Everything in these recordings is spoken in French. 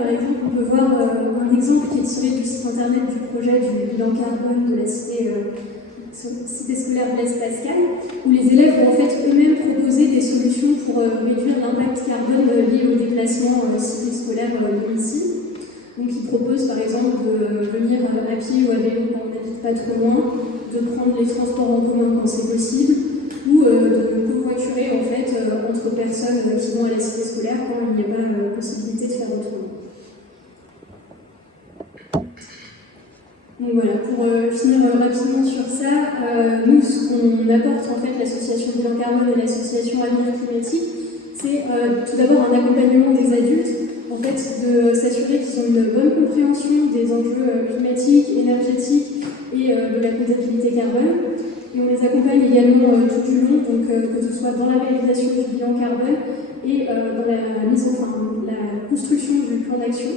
par exemple, on peut voir un exemple qui est tiré du site internet du projet du bilan carbone de la cité scolaire Blaise Pascal, où les élèves ont en fait eux-mêmes proposé des solutions pour réduire l'impact carbone lié au déplacement cité scolaire ici. Donc ils proposent par exemple de venir à pied ou à vélo quand on n'habite pas trop loin, de prendre les transports en commun quand c'est possible, ou de covoiturer en fait entre personnes qui vont à la cité scolaire quand il n'y a pas possibilité de faire autrement. Donc voilà, pour finir rapidement sur ça, nous ce qu'on apporte en fait l'association Bilan Carbone et l'association Avenir Climatique, c'est tout d'abord un accompagnement des adultes, en fait de s'assurer qu'ils ont une bonne compréhension des enjeux climatiques, énergétiques et de la comptabilité carbone. Et on les accompagne également tout du long, donc que ce soit dans la réalisation du bilan carbone et dans la construction du plan d'action.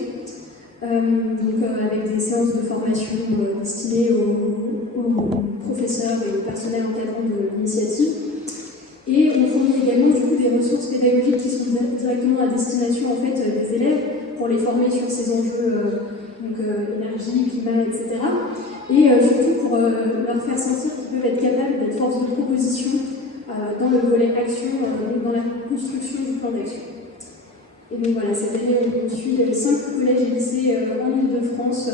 Avec des séances de formation destinées aux professeurs et aux personnels encadrants de l'initiative. Et on fournit également du coup, des ressources pédagogiques qui sont directement à destination en fait, des élèves pour les former sur ces enjeux énergie, climat, etc. Et surtout pour leur faire sentir qu'ils peuvent être capables d'être force de proposition dans le volet action, dans la construction du plan d'action. Et donc voilà, cette année, on suit 5 collèges et lycées en Ile-de-France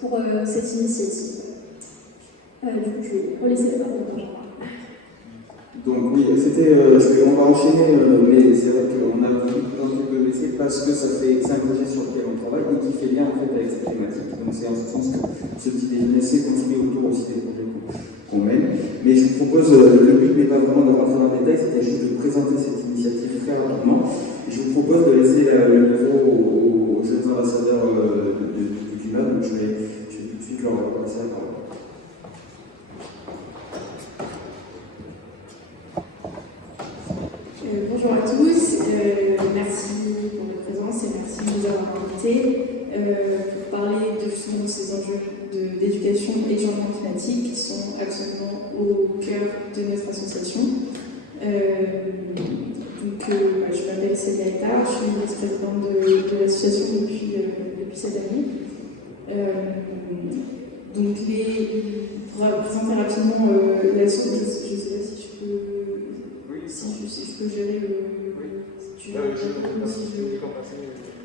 pour cette initiative. Du coup, je vais relaisser la parole à Benjamin. Donc oui, on va enchaîner, mais c'est vrai qu'on a voulu un petit peu baisser parce que c'est un projet sur lequel on travaille et qui fait lien en fait avec cette thématique. Donc c'est en ce sens que ce petit déjeuner s'est construit autour aussi des projets qu'on mène. Mais je vous propose, le but n'est pas vraiment de rentrer dans le détail, c'était juste de présenter cette initiative très rapidement. Et je vous propose de laisser le micro aux jeunes ambassadeurs du climat, donc je vais tout de suite leur passer la parole. Bonjour à tous, merci pour votre présence et merci de nous avoir invités pour parler justement de ces enjeux d'éducation et de changement climatique qui sont absolument au cœur de notre association. Je m'appelle Célia Ettard, je suis vice-présidente de l'association depuis cette année. Pour présenter rapidement l'asso, je ne sais pas si je peux. Si je peux gérer le.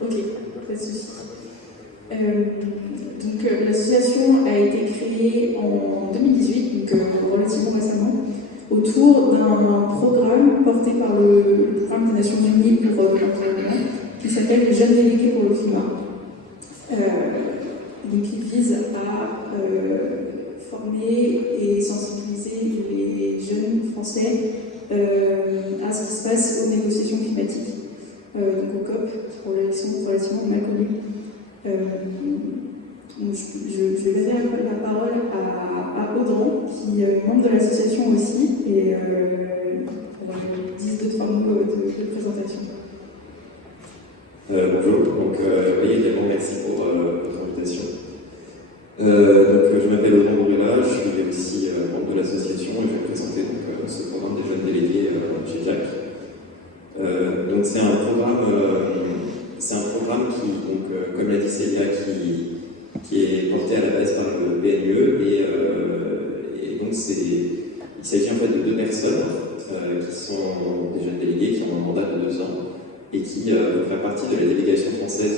Ok, pas de souci. L'association a été créée en 2018, donc relativement récemment, autour d'un programme porté par le programme des Nations Unies pour l'environnement qui s'appelle les Jeunes Délégués pour le climat. Il vise à former et sensibiliser les jeunes français à ce qui se passe aux négociations climatiques, donc au COP, pour les sont relativement mal connues. Je vais donner la parole à Audran, qui est membre de l'association aussi, et on va dire 2-3 mots de présentation. Bonjour, donc également merci pour votre invitation. Je m'appelle Audran Bourrella, je suis aussi membre de l'association et je vais présenter ce programme des jeunes délégués chez Jack. C'est un programme qui, comme l'a dit Célia, qui est porté à la base par le PNUE et donc il s'agit en fait de 2 personnes qui sont des jeunes délégués qui ont un mandat de 2 ans et qui font partie de la délégation française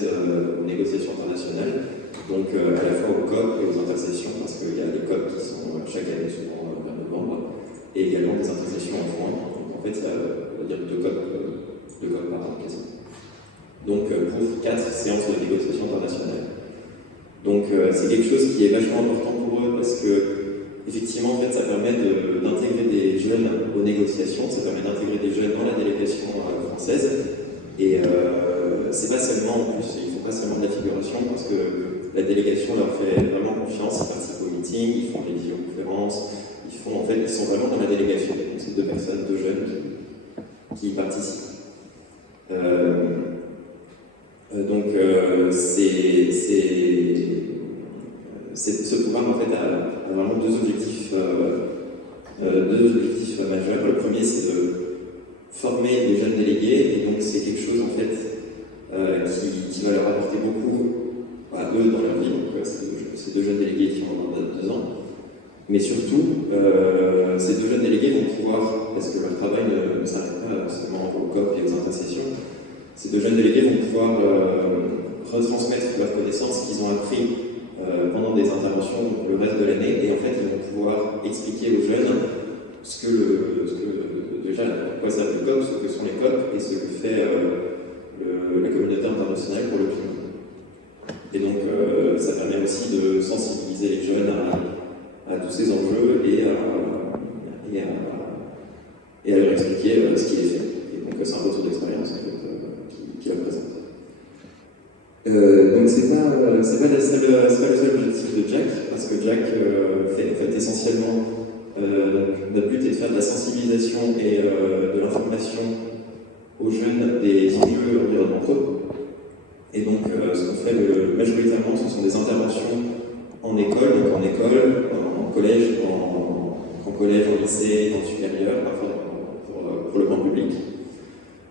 aux négociations internationales, donc à la fois au COP et aux intersessions, parce qu'il y a des COP qui sont chaque année souvent vers novembre, et également des intersessions en juin. Donc en fait, il y a, on va dire, 2 COP par an quasiment. Donc pour 4 séances de négociations internationales. Donc c'est quelque chose qui est vachement important pour eux parce que effectivement en fait ça permet d'intégrer des jeunes aux négociations, ça permet d'intégrer des jeunes dans la délégation française et c'est pas seulement en plus, ils font pas seulement de la figuration parce que la délégation leur fait vraiment confiance, ils participent aux meetings, ils font des visioconférences, ils sont vraiment dans la délégation, donc c'est 2 personnes, 2 jeunes qui y participent. Ce programme en fait a vraiment 2 objectifs majeurs. Le premier c'est de former les jeunes délégués et donc c'est quelque chose en fait qui va leur apporter beaucoup eux dans leur vie, donc ces deux jeunes délégués qui ont 2 ans. Mais surtout, ces deux jeunes délégués vont pouvoir, parce que leur travail ne s'arrête pas seulement au COP et aux intercessions, ces deux jeunes délégués vont pouvoir retransmettre leurs connaissances qu'ils ont appris pendant des interventions donc le reste de l'année, et en fait ils vont pouvoir expliquer aux jeunes déjà pourquoi ça fait le COP, ce que sont les COP et ce que fait la communauté internationale pour le climat. Et donc ça permet aussi de sensibiliser les jeunes à tous ces enjeux et à leur expliquer ce qui est fait. Et donc c'est un retour d'expérience en fait, qui leur présente. Donc c'est pas le seul objectif de Jack, parce que Jack fait en fait essentiellement notre but est de faire de la sensibilisation et de l'information aux jeunes des enjeux environnementaux. Et donc ce qu'on fait majoritairement, ce sont des interventions en école, en collège, en lycée, en supérieur, parfois pour le grand public.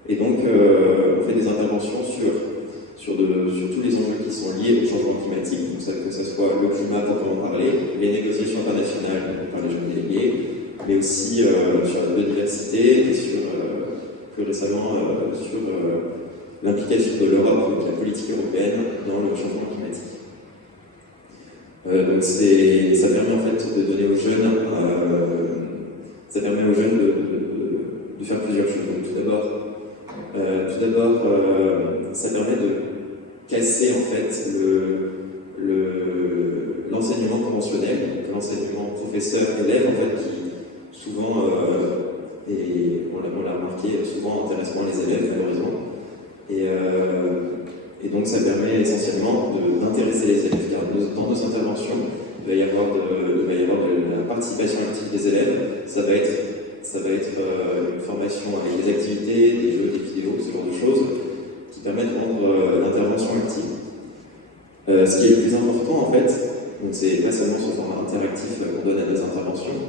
Et donc on fait des interventions sur tous les enjeux qui sont liés au changement climatique, donc que ce soit le climat proprement parlé, les négociations internationales par les jeunes délégués, mais aussi sur la biodiversité et plus récemment sur l'implication de l'Europe avec la politique européenne dans le changement climatique. Donc ça permet en fait de donner aux jeunes, de faire plusieurs choses. Donc, tout d'abord, ça permet de casser en fait l'enseignement conventionnel, l'enseignement professeur-élève en fait, qui souvent, et on l'a remarqué, souvent intéresse moins les élèves malheureusement. Et donc ça permet essentiellement d'intéresser les élèves, car dans nos interventions, il va y avoir de la participation active des élèves. Ça va être une formation avec des activités, des jeux, des vidéos, ce genre de choses, qui permettent de rendre l'intervention active. Ce qui est le plus important en fait, donc c'est pas seulement ce format interactif qu'on donne à nos interventions,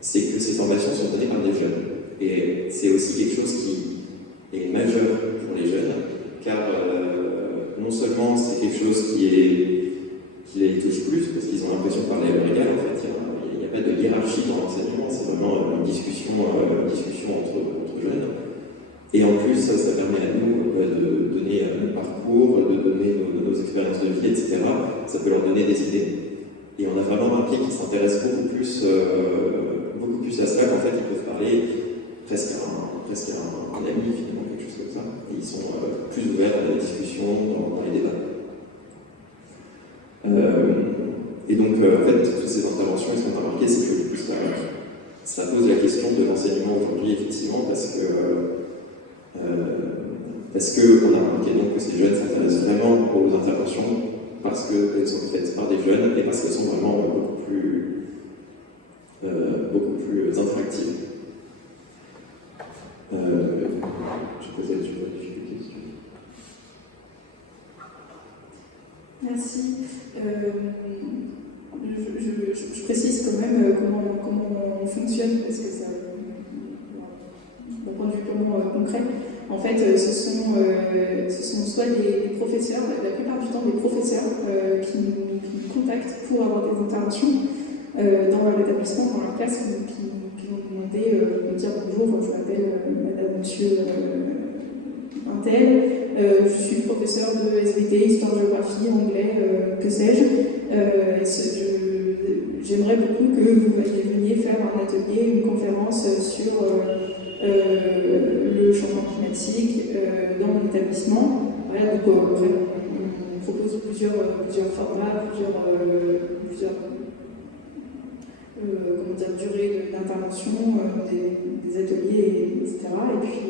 c'est que ces formations sont données par des jeunes. Et c'est aussi quelque chose qui est majeur pour les jeunes, car non seulement c'est quelque chose qui les touche plus, parce qu'ils ont l'impression de parler à leur égal, en fait, il n'y a pas de hiérarchie dans l'enseignement, c'est vraiment une discussion entre jeunes. Et en plus, ça permet à nous de donner un parcours, de donner nos expériences de vie, etc. Ça peut leur donner des idées. Et on a vraiment remarqué qu'ils s'intéressent beaucoup plus à cela, qu'en fait, ils peuvent parler presque à un ami, finalement, quelque chose comme ça. Et ils sont plus ouverts à la discussion, dans les débats. Et donc, en fait, toutes ces interventions, ce qu'on a remarqué, c'est que ça pose la question de l'enseignement aujourd'hui, effectivement, parce qu'on a remarqué donc que ces jeunes s'intéressent vraiment aux interventions parce qu'elles sont faites par des jeunes et parce qu'elles sont vraiment beaucoup plus interactives. Je posais des questions. Merci. Je précise quand même comment on fonctionne, parce que ça, d'un point de vue purement concret, en fait, ce sont soit des professeurs, la plupart du temps des professeurs qui nous contactent pour avoir des interventions dans leur établissement, dans leur classe, qui vont nous demander, nous dire bonjour, je m'appelle madame, monsieur Intel, je suis professeur de SVT, histoire, géographie, anglais, que sais-je. J'aimerais beaucoup que vous veniez faire un atelier, une conférence sur le changement climatique dans mon établissement. Voilà, donc on propose plusieurs formats, plusieurs durées d'intervention, des ateliers, etc. Et puis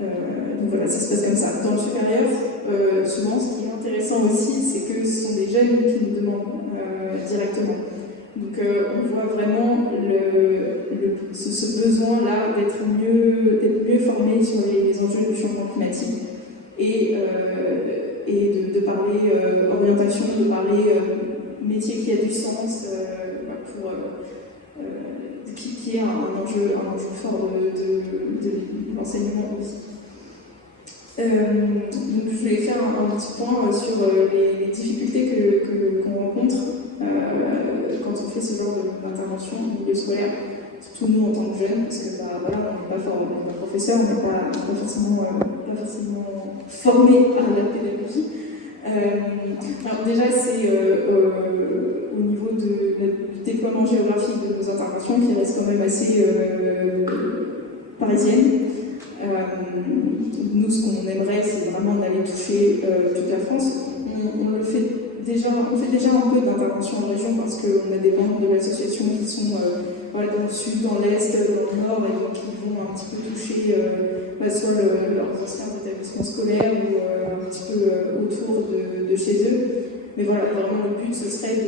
donc voilà, ça se passe comme ça. Dans le supérieur, souvent, ce qui est intéressant aussi, c'est que ce sont des jeunes qui nous demandent directement. Donc on voit vraiment ce besoin-là d'être mieux formé sur les enjeux du changement climatique et de parler orientation, de parler métier qui a du sens, qui est un enjeu fort de l'enseignement aussi. Donc je voulais faire un petit point sur les difficultés qu'on rencontre quand on fait ce genre d'intervention au milieu scolaire, surtout nous en tant que jeunes, parce que voilà, on n'est pas professeur, on n'est pas forcément formé par la pédagogie. Alors déjà, c'est au niveau du déploiement géographique de nos interventions qui reste quand même assez parisienne. Nous, ce qu'on aimerait, c'est vraiment d'aller toucher toute la France. On fait déjà un peu d'intervention en région parce qu'on a des membres de l'association qui sont dans le sud, dans l'est, dans le nord, et donc qui vont un petit peu toucher soit leurs anciens établissements scolaires ou un petit peu autour de chez eux. Mais voilà, vraiment le but, ce serait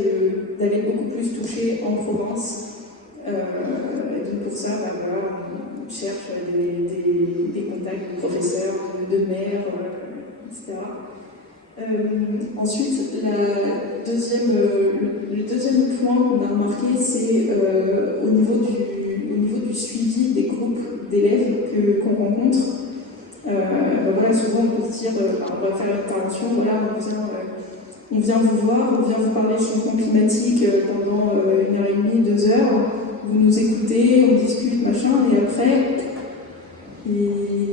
d'aller beaucoup plus toucher en province. Et donc pour ça, on cherche des contacts de professeurs, de maires, etc. Ensuite, le deuxième point qu'on a remarqué, c'est au niveau du suivi des groupes d'élèves qu'on rencontre. Voilà, souvent on peut se dire, on va faire l'intervention, voilà, on vient vous voir, on vient vous parler de changement climatique pendant 1h30, 2 heures, vous nous écoutez, on discute, machin, et après,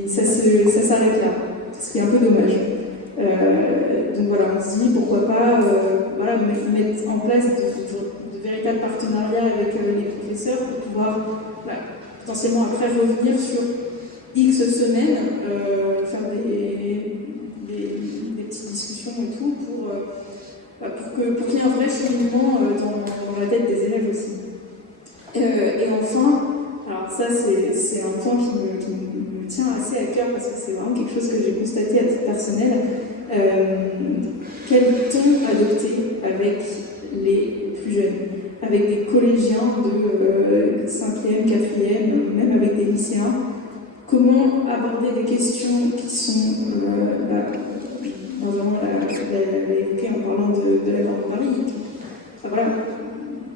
ça s'arrête là, ce qui est un peu dommage. Donc voilà, on se dit pourquoi pas mettre en place de véritables partenariats avec les professeurs pour pouvoir potentiellement après revenir sur X semaines, faire des petites discussions et tout pour qu'il y ait un vrai cheminement dans la tête des élèves aussi. Et enfin, alors ça c'est un point qui me tient assez à cœur parce que c'est vraiment quelque chose que j'ai constaté à titre personnel. Quel ton adopter avec les plus jeunes, avec des collégiens de 5e, 4e, même avec des lycéens? Comment aborder des questions qui sont, Benjamin l'a évoqué en parlant de la mort de Paris, voilà,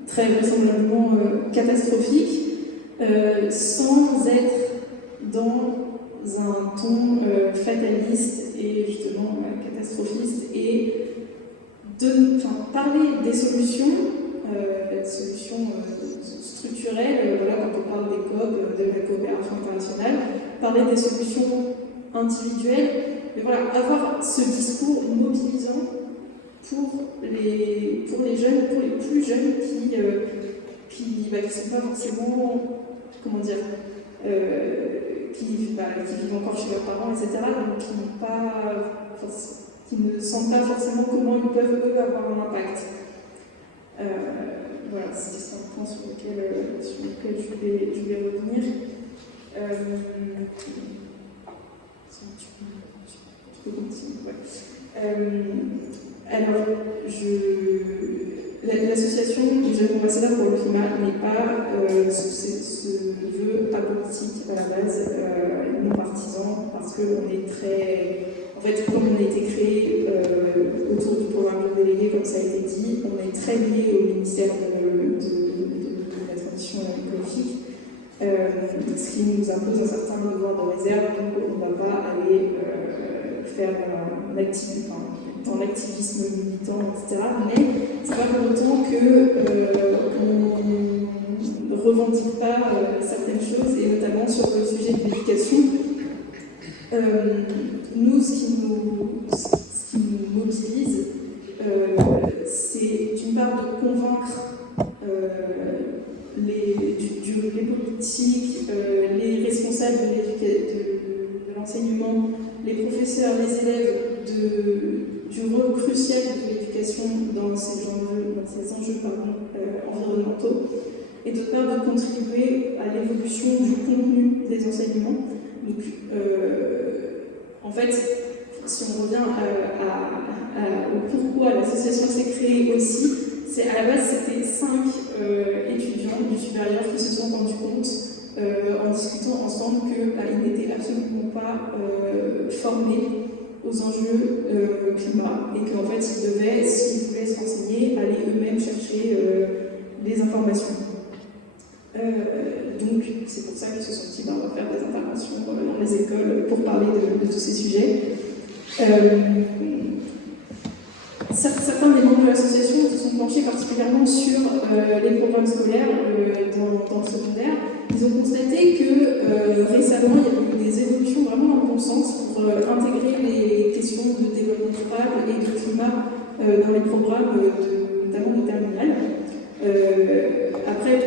très vraisemblablement catastrophique, sans être dans un ton fataliste et justement catastrophiste, et parler des solutions structurelles, voilà, quand on parle des COP, de la coopération internationale, parler des solutions individuelles, mais voilà, avoir ce discours mobilisant pour les jeunes, pour les plus jeunes qui ne sont pas forcément, comment dire, qui vivent encore chez leurs parents, etc., donc qui ne sentent pas forcément comment ils peuvent eux avoir un impact. Voilà, c'est un point sur lequel je vais revenir. Tu peux continuer. Ouais. Alors, l'association des jeunes ambassadeurs pour le climat n'est pas se veut apolitique à la base, non partisan, parce qu'on est très. En fait, comme on a été créé autour du programme de délégué, comme ça a été dit, on est très lié au ministère de la transition écologique, ce qui nous impose un certain devoir de réserve, donc on ne va pas aller faire dans l'activisme militant, etc. Mais c'est pas pour autant qu'on ne revendique pas certaines choses, et notamment sur le sujet de l'éducation. Nous, ce qui nous mobilise, c'est d'une part de convaincre les politiques, les responsables de l'enseignement, les professeurs, les élèves du rôle crucial de l'éducation dans ces enjeux environnementaux, et d'autre part de contribuer à l'évolution du contenu des enseignements. Donc, en fait, si on revient au pourquoi l'association s'est créée aussi, c'est à la base c'était 5 étudiants du supérieur qui se sont rendus compte en discutant ensemble qu'ils n'étaient absolument pas formés aux enjeux climat, et qu'en fait ils devaient, s'ils voulaient se renseigner, aller eux-mêmes chercher des informations. Donc c'est pour ça qu'ils se sont dit on va faire des interventions dans les écoles pour parler de tous ces sujets. Certains des membres de l'association se sont penchés particulièrement sur les programmes scolaires dans le secondaire. Ils ont constaté que récemment, il y a eu des évolutions vraiment dans le bon sens pour intégrer les questions de développement durable et de climat dans les programmes, notamment de terminale. Après,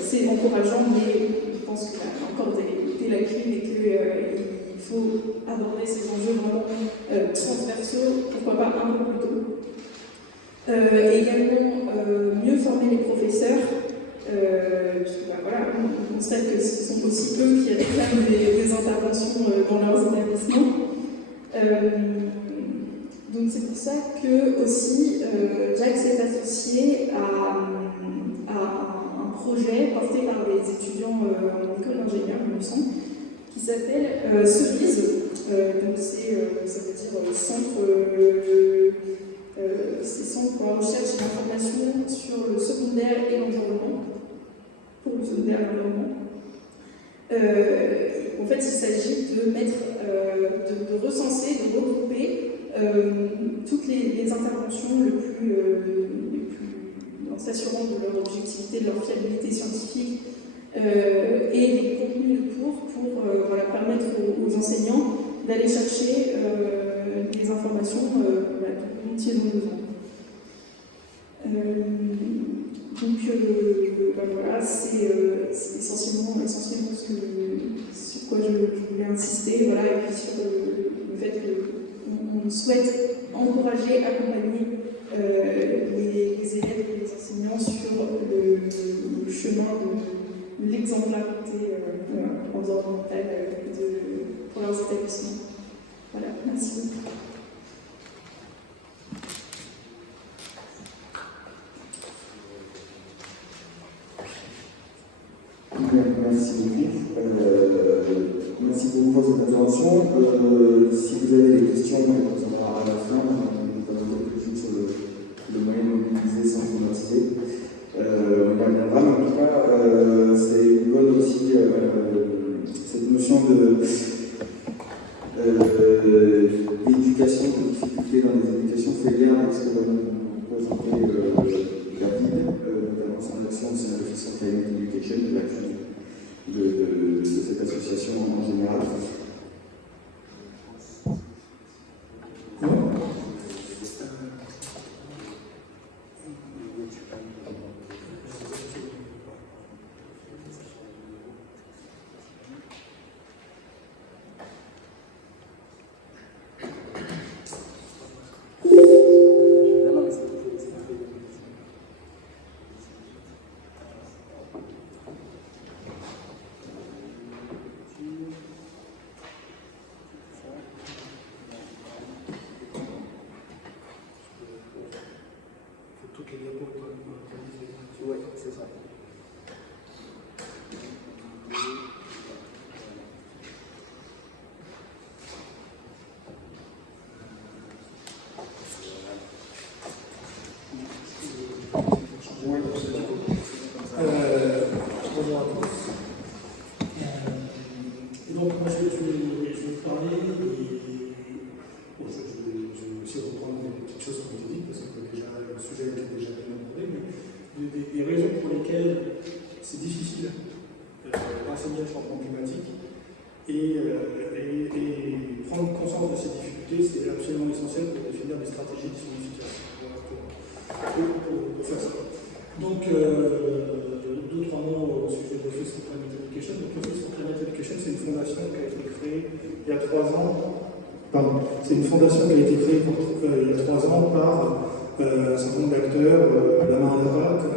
c'est encourageant, mais je pense qu'il y a encore des lacunes et qu'il faut aborder ces enjeux vraiment transversaux, pourquoi pas un peu plus tôt. Également, mieux former les professeurs, puisque voilà, on constate que ce sont aussi eux qui réclament des interventions dans leurs établissements. Donc c'est pour ça que aussi Jack s'est associé à un projet porté par des étudiants en école d'ingénieur, il me semble, qui s'appelle Cerise. Donc ça veut dire centre pour la recherche et l'information sur le secondaire et l'environnement, pour le secondaire et l'environnement. En fait, il s'agit de mettre, de recenser, de regrouper toutes les interventions en s'assurant de leur objectivité, de leur fiabilité scientifique et les contenus de cours pour permettre aux enseignants d'aller chercher des informations dont ils ont besoin. Voilà, c'est essentiellement sur quoi je voulais insister, voilà, et puis sur le fait qu'on souhaite encourager, accompagner les élèves et les enseignants sur le chemin de l'exemplarité environnementale pour leurs établissements. Voilà, merci beaucoup. Merci beaucoup. Merci beaucoup pour cette intervention. Si vous avez des questions, on vous en parlera à la fin. On va vous quelques sur le moyen de mobiliser sans automatiser. On y reviendra, mais en tout cas, c'est bonne aussi cette notion d'éducation, de difficulté dans les éducations fait lien avec ce que va nous présenter David, notamment son action au sein de l'Office of Climate Education, de l'action de cette association en général. Oui, c'est ça. Bonjour à tous. Donc, moi, je vais vous parler et bon, je vais aussi reprendre des petites choses qui ont été dites parce que le sujet a été déjà bien abordé, mais des raisons pour lesquelles c'est difficile d'enseigner le changement climatique et prendre conscience de ces difficultés, c'est absolument essentiel pour définir des stratégies qui sont efficaces pour faire ça. Donc, deux, trois mots au sujet de l'Office for Climate Education. Donc, l'Office for Climate Education, c'est une fondation qui a été créée il y a 3 ans. Pardon, c'est une fondation qui a été créée il y a 3 ans par un certain nombre d'acteurs, la main à la pâte,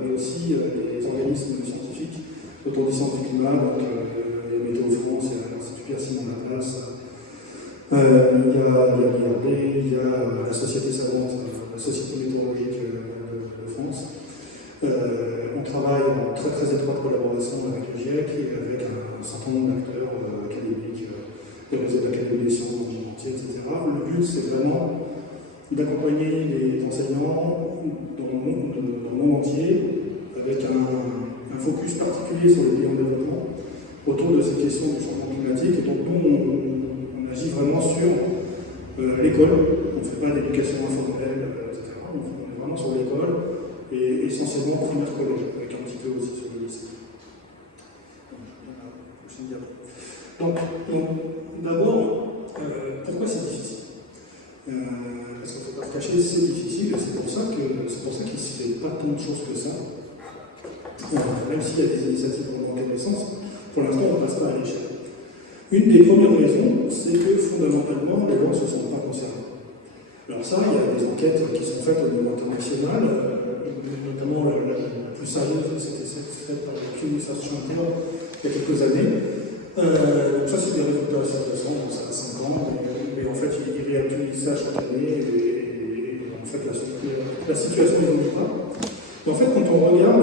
mais aussi les organismes scientifiques autour du sciences du climat, donc il y a Météo France, il y a l'Institut Pierre-Simon Laplace, il y a l'IRD, il y a la Société savante, la Société météorologique de France. On travaille en très très étroite collaboration avec le GIEC et avec un certain nombre d'acteurs académiques, des réseaux d'académie des sciences dans le monde entier, etc. Le but, c'est vraiment d'accompagner les enseignants dans le monde entier avec un focus particulier sur les pays en développement autour de ces questions du changement climatique. Et donc nous, on agit vraiment sur l'école, on ne fait pas d'éducation informelle, etc. On est vraiment sur l'école, et essentiellement primaire collège, avec un petit peu aussi sur le lycée. Donc d'abord, pourquoi c'est difficile? Parce qu'il ne faut pas se cacher, c'est difficile, et c'est pour ça qu'il ne se fait pas tant de choses que ça. Même s'il y a des initiatives dans quel sens, pour l'instant on ne passe pas à l'échelle. Une des premières raisons, c'est que fondamentalement, les lois ne se sont pas concernées. Alors ça, il y a des enquêtes qui sont faites au niveau international, notamment la plus sérieuse, c'était faite par le Pew Research Center il y a quelques années. Donc ça, c'est des résultats assez récents, donc ça a 5 ans, mais en fait, ils réactualisent ça chaque année, et en fait, la situation n'évolue pas. Et en fait, quand on regarde,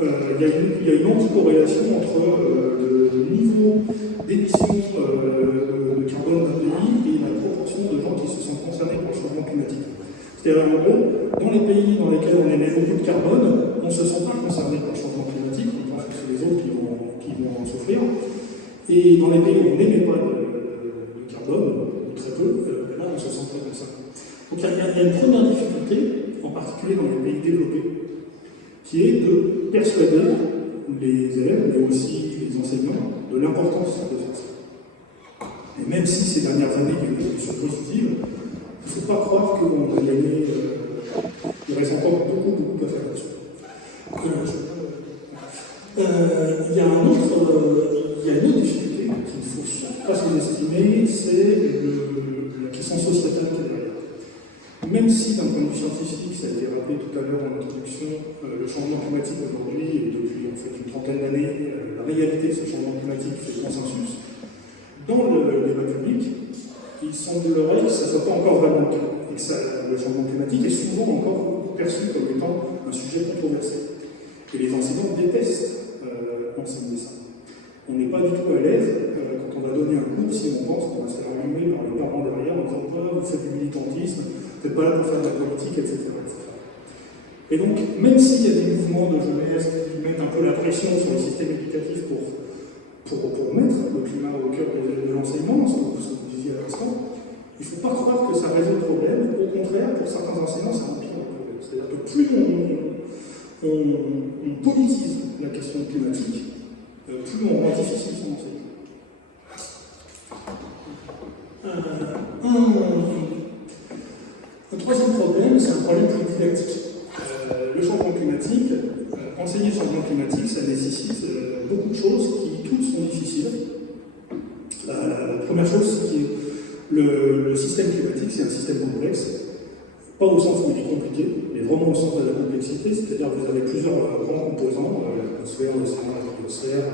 il y a une anticorrélation entre le niveau d'émissions de carbone d'un pays et la proportion de gens qui se sont concernés par le changement climatique. C'est-à-dire, en gros, dans les pays dans lesquels on émet beaucoup de carbone, on ne se sent pas concerné par le changement climatique, on pense que c'est les autres qui vont en souffrir. Et dans les pays où on n'émet pas de carbone, ou très peu, là on se sent très concerné. Donc il y a une première difficulté, en particulier dans les pays développés, qui est de persuader les élèves, mais aussi les enseignants, de l'importance de faire ça. Et même si ces dernières années, il y a eu une évolution positive, il ne faut pas croire qu'on a gagné. Il reste encore beaucoup à faire là-dessus. Il y a une autre difficulté qu'il ne faut surtout pas sous-estimer, c'est la question sociétale qui est derrière. Même si, d'un point de vue scientifique, ça a été rappelé tout à l'heure en introduction, le changement climatique aujourd'hui, et depuis en fait une trentaine d'années, la réalité de ce changement climatique fait consensus, dans le débat public, il semblerait que ça ne soit pas encore vraiment le cas, et que le changement climatique est souvent encore perçu comme étant un sujet controversé. Et les enseignants détestent enseigner ça. On n'est pas du tout à l'aise quand on va donner un cours si on pense qu'on va se faire allumer par les parents derrière en disant « vous faites du militantisme, vous n'êtes pas là pour faire de la politique, etc. » Et donc, même s'il y a des mouvements de jeunesse qui mettent un peu la pression sur le système éducatif pour mettre le climat au cœur de l'enseignement, ce que vous disiez à l'instant, il ne faut pas croire que ça résout le problème. Au contraire, pour certains enseignants, ça empire le problème. C'est-à-dire que plus on politise la question climatique, plus on rend difficile son enseignement. Un troisième problème, c'est un problème plus didactique. Le changement climatique, enseigner le changement climatique, ça nécessite beaucoup de choses qui toutes sont difficiles. La première chose, c'est que le système climatique, c'est un système complexe, pas au sens où il est compliqué, mais vraiment au sens de la complexité, c'est-à-dire que vous avez plusieurs grands composants, l'atmosphère, l'océan, la biosphère,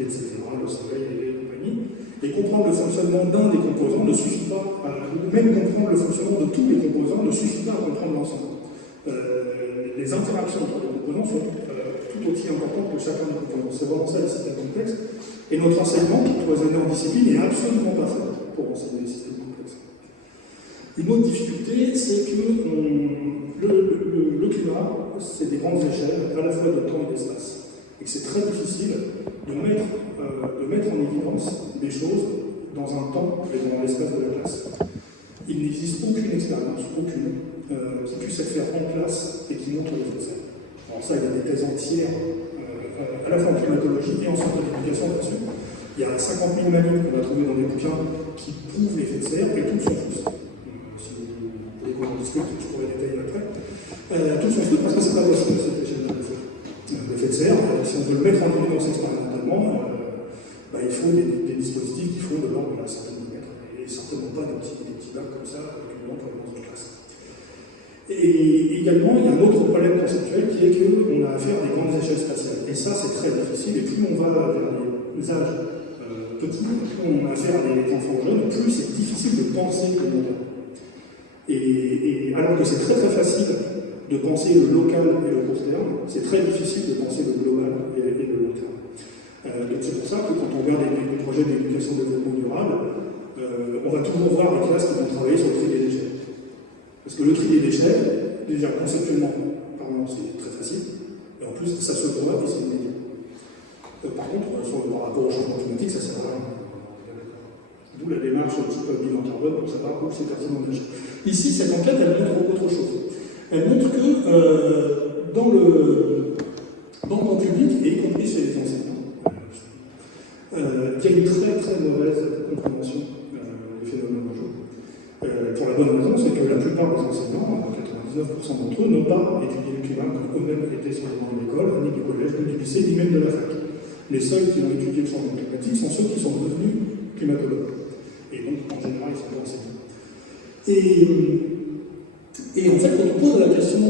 etc., le soleil et compagnie. Et comprendre le fonctionnement d'un des composants ne suffit pas, même comprendre le fonctionnement de tous les composants ne suffit pas à comprendre l'ensemble. Les interactions entre les composants sont tout aussi importantes que chacun des composants. C'est vraiment ça le système complexe. Et notre enseignement, qui est cloisonné en discipline, n'est absolument pas fait pour enseigner les systèmes complexes. Une autre difficulté, c'est que le climat, c'est des grandes échelles, à la fois de temps et d'espace. Et que c'est très difficile de mettre en évidence des choses dans un temps et dans l'espace de la classe. Il n'existe aucune expérience, qui puisse être faite en classe et qui montre le français. Alors ça, il y a des thèses entières, à la fois en climatologie et en santé d'éducation là-dessus. Il y a 50 000 manifs qu'on va trouver dans des bouquins qui prouvent l'effet de serre et toutes sont fausses. Si vous voulez qu'on en discute, je pourrais détailler après. Toutes sont fausses parce que c'est pas possible cette échelle de l'effet de serre. Si on veut le mettre en évidence expérimentalement, il faut des dispositifs qui font de l'ordre de la centaine de mètres, et certainement pas des petits bacs comme ça, avec une lampe dans une classe. Et également, il y a un autre problème conceptuel qui est qu'on a affaire à des grandes échelles spatiales. Et ça, c'est très difficile, et plus on va vers les âges petits, plus on a affaire à des enfants jeunes, plus c'est difficile de penser le long terme. Et alors que c'est très facile de penser le local et le court terme, c'est très difficile de penser le global et le long terme. Donc c'est pour ça que quand on regarde les projets d'éducation de développement durable, on va toujours voir des classes qui vont travailler sur le tri des déchets. Parce que le tri des déchets, déjà conceptuellement parlant, c'est très facile, et en plus ça se voit et c'est immédiat. Par contre, par rapport au changement climatique, ça sert à rien. D'où la démarche sur le type bilan carbone pour savoir où c'est pertinent d'agir. Ici, cette enquête, elle montre autre chose. Elle montre que dans le grand public, et y compris chez les enseignants, il y a une très très mauvaise compréhension des phénomènes enjeux. Pour la bonne raison, c'est que la plupart des enseignants, 99% d'entre eux, n'ont pas étudié le climat quand eux-mêmes étaient sur les bancs de l'école, ni du collège, ni du lycée, ni même de la fac. Les seuls qui ont étudié le changement climatique sont ceux qui sont devenus climatologues. Et donc, en général, ils sont pas enseignants. Et en fait, quand on pose la question,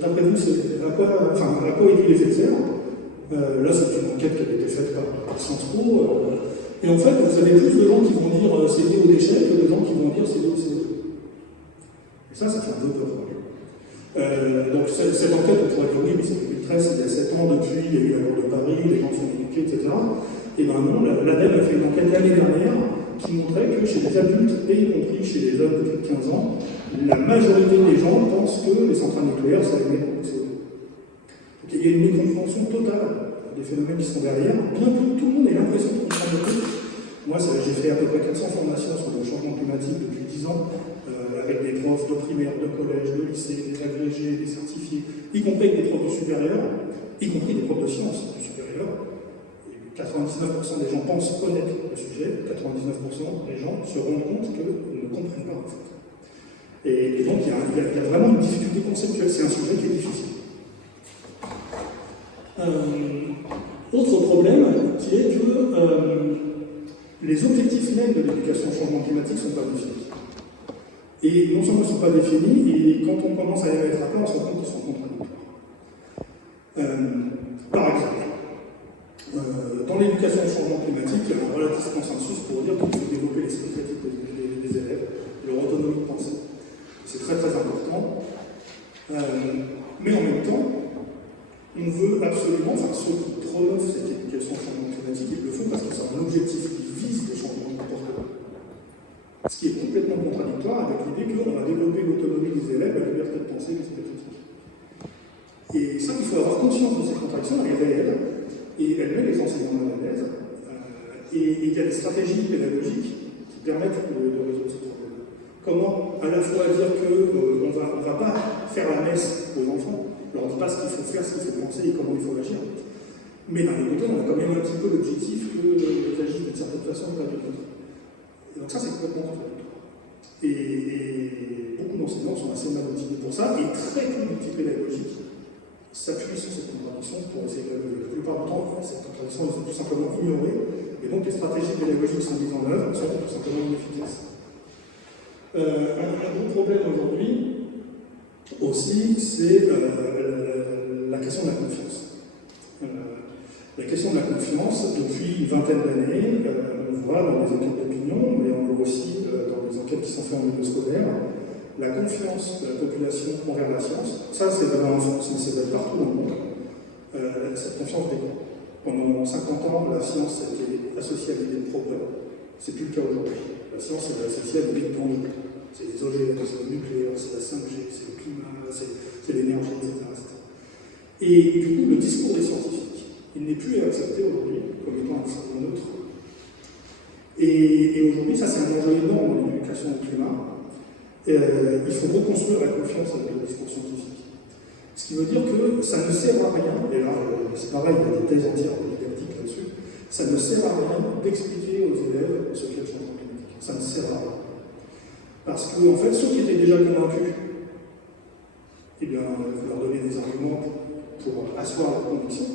d'après vous, à quoi est dû l'effet de serre, là, c'est une enquête qui a été faite par Sciences Po. Et en fait, vous avez plus de gens qui vont dire c'est lié au déchet que de gens qui vont dire c'est lié au CO2. Et ça fait un peu peur. Donc, cette enquête, on pourrait dire oui, mais c'est 2013, il y a 7 ans depuis, il y a eu l'accord de Paris, les gens sont éduqués, etc. Et ben non, l'ADEME a fait une enquête l'année dernière qui montrait que chez les adultes, et y compris chez les jeunes de plus de 15 ans, la majorité des gens pensent que les centrales nucléaires, ça émet le CO2. Donc, il y a une mécompréhension totale des phénomènes qui sont derrière, bien que tout le monde ait l'impression de comprendre le truc. Moi, j'ai fait à peu près 400 formations sur le changement climatique depuis 10 ans, avec des profs de primaire, de collège, de lycée, des agrégés, des certifiés, y compris avec des profs de supérieur, y compris des profs de sciences du supérieur. 99% des gens pensent connaître le sujet, 99% des gens se rendent compte qu'ils ne comprennent pas en fait. Et donc il y a vraiment une difficulté conceptuelle, c'est un sujet qui est difficile. Autre problème qui est que les objectifs mêmes de l'éducation au changement climatique ne sont pas définis. Et non seulement ils ne sont pas définis, et quand on commence à les mettre à plat, on se rend compte qu'ils sont contradictoires. Par exemple, dans l'éducation au changement climatique, il y a un relatif consensus pour dire qu'il faut développer l'esprit critique des élèves, leur autonomie de pensée. C'est très très important. Mais en même temps, on veut absolument, enfin ceux qui promeuvent cette éducation au changement climatique, ils le font parce qu'ils ont un objectif qui vise le changement de comportement. Ce qui est complètement contradictoire avec l'idée qu'on va développer l'autonomie des élèves, la liberté de penser, l'esprit critique. Et ça, il faut avoir conscience de cette contradiction, elle est réelle. Et elle met les enseignants mal à l'aise. Et il y a des stratégies pédagogiques qui permettent de résoudre ce problème. Comment à la fois dire qu'on ne va pas faire la messe aux enfants, on ne leur dit pas ce qu'il faut faire, ce qu'il faut penser et comment il faut agir. Mais d'un autre côté, on a quand même un petit peu l'objectif qu'ils agissent d'une certaine façon et pas d'une autre. Et donc ça, c'est complètement contradictoire. Et beaucoup d'enseignants sont assez mal outillés pour ça, et très peu d'outils pédagogiques s'appuient sur cette contradiction pour essayer de la plupart du temps, cette contradiction est tout simplement ignorée, et donc les stratégies pédagogiques qui sont mises en œuvre sont tout simplement inefficaces. Un gros problème aujourd'hui aussi, c'est la question de la confiance. La question de la confiance, depuis une vingtaine d'années, on le voit dans les enquêtes d'opinion, mais on le voit aussi dans les enquêtes qui sont faites en milieu scolaire. La confiance de la population envers la science, ça c'est vraiment en France, mais c'est partout dans le monde, cette confiance décroît. Pendant 50 ans, la science a été associée à l'idée de progrès. C'est plus le cas aujourd'hui. La science est associée à l'idée de danger. C'est les OGM, c'est le nucléaire, c'est la 5G, c'est le climat, c'est l'énergie, etc., etc. Et du coup, le discours des scientifiques, il n'est plus accepté aujourd'hui comme étant un neutre. Et aujourd'hui, ça c'est un enjeu énorme dans l'éducation au climat. Il faut reconstruire la confiance avec le discours scientifique. Ce qui veut dire que ça ne sert à rien, et là c'est pareil, il y a des thèses entières didactiques là-dessus, ça ne sert à rien d'expliquer aux élèves ce qu'est le changement climatique. Ça ne sert à rien. Parce que, en fait, ceux qui étaient déjà convaincus, eh bien, vous leur donnez des arguments pour asseoir leur conviction,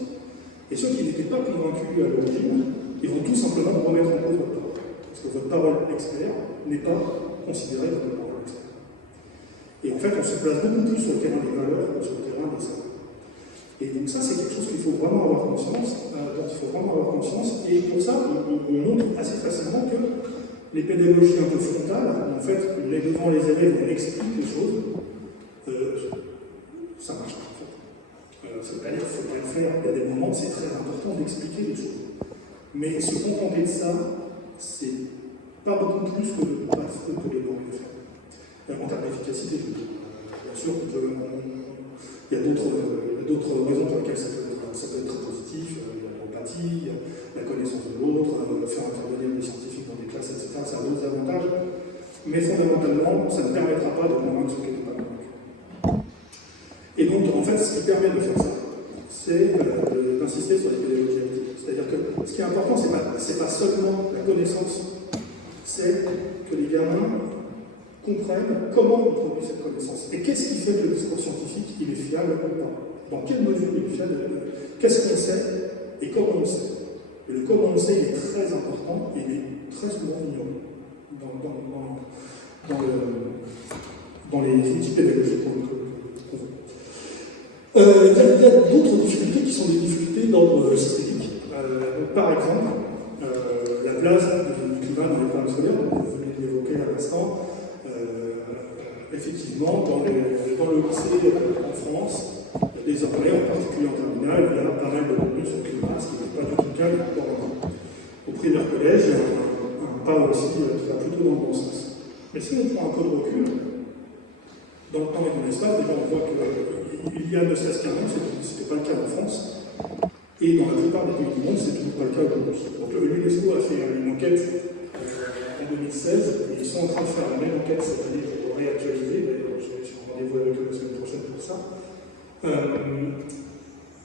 et ceux qui n'étaient pas convaincus à l'origine, ils vont tout simplement remettre en cause votre parole. Parce que votre parole d'expert n'est pas considérée comme une parole d'expert. Et en fait, on se place beaucoup plus sur le terrain des valeurs que sur le terrain des savoirs. Et donc ça, c'est quelque chose qu'il faut vraiment avoir conscience, et pour ça, on montre assez facilement que les pédagogies un peu frontales, en fait, devant les élèves, on explique les choses, ça marche pas en fait. Ça veut pas dire qu'il faut bien le faire, il y a des moments où c'est très important d'expliquer les choses. Mais se contenter de ça, c'est pas beaucoup plus que de les bords de faire. En termes d'efficacité, je veux dire. Bien sûr, il y a d'autres raisons pour lesquelles ça peut être très positif. Il y a le l'empathie, la connaissance de l'autre, faire intervenir les scientifiques dans des classes, etc. Ça a d'autres avantages, mais fondamentalement, ça ne permettra pas de convaincre ceux qui n'étaient pas convaincus. Et donc, en fait, ce qui permet de faire ça, c'est d'insister sur les pédagogies actives. C'est-à-dire que ce qui est important, ce n'est pas seulement la connaissance, c'est que les gamins comprennent comment on produit cette connaissance. Et qu'est-ce qui fait que le discours scientifique, il est fiable ou pas? Dans quelle mesure il est fiable? Qu'est-ce qu'on sait et comment on sait? Et le comment on sait, il est très important et il est très souvent ignoré dans les outils pédagogiques qu'on veut. Il y a d'autres difficultés qui sont des difficultés d'ordre systémique. Par exemple, la place du climat dans les programmes scolaires, vous venez de l'évoquer à l'instant. Effectivement, dans le lycée en France, désormais, en particulier en terminale, il y a pas mal de contenus sur le climat, ce qui n'est pas du tout le cas encore avant. Au primaire collège, il y a un pas aussi qui va plutôt dans le bon sens. Mais si on prend un peu de recul, dans le temps et dans l'espace, déjà on voit qu'il y a ne serait-ce qu'un an, ce n'était pas le cas en France, et dans la plupart des pays du monde, c'est toujours pas le cas aujourd'hui. Donc l'UNESCO a fait une enquête en 2016, et ils sont en train de faire la même enquête cette année pour réactualiser, d'ailleurs je suis en rendez-vous avec eux la semaine prochaine pour ça.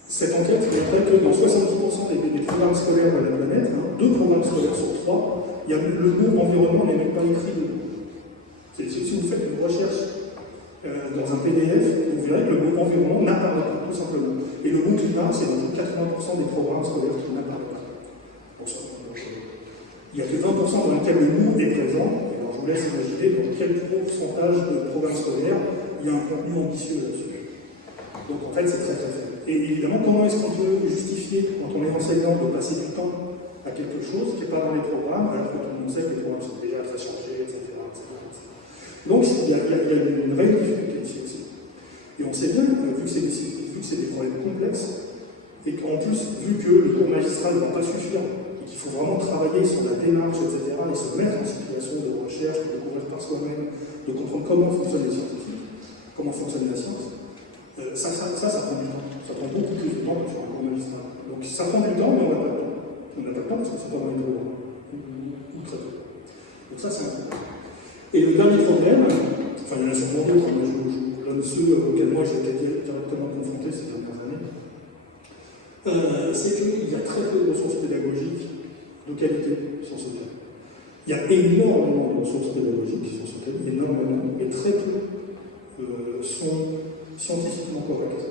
Cette enquête montrait que dans 70% des programmes scolaires de la planète, 2 programmes scolaires sur 3, il y a le mot environnement n'est même pas écrit. Si vous faites une recherche dans un PDF, vous verrez que le mot environnement n'apparaît pas, tout simplement. Et le mot climat, c'est dans 80% des programmes scolaires qui n'apparaît pas. Bon, ça, il n'y a que 20% dans lesquels le mot est présent. Alors je vous laisse imaginer dans quel pourcentage de programmes scolaires il y a un contenu ambitieux là-dessus. Donc en fait, c'est très très faible. Et évidemment, comment est-ce qu'on peut justifier, quand on est enseignant, de passer du temps à quelque chose qui n'est pas dans les programmes, alors que tout le monde sait que les programmes sont déjà très chargés, etc. Donc il y a une vraie difficulté ici aussi. Et on sait bien, vu que c'est des problèmes complexes, et qu'en plus, vu que le cours magistral ne va pas suffire, et qu'il faut vraiment travailler sur la démarche, etc., et se mettre en situation de recherche, de découvrir par soi-même, de comprendre comment fonctionnent les scientifiques, comment fonctionne la science, ça prend du temps. Ça prend beaucoup plus de temps que sur un cours magistral. Donc ça prend du temps, mais on n'a pas de temps. On n'a pas de temps parce que c'est pas dans les programmes. Ou très peu. Donc ça, c'est un problème. Et le dernier problème, enfin il y en a sûrement d'autres, mais je vous donne ceux auxquels moi j'ai été directement confronté ces dernières années, c'est qu'il y a très peu de ressources pédagogiques de qualité sur ce thème. Il y a énormément de ressources pédagogiques sur ce thème, énormément, mais très peu sont scientifiquement correctes,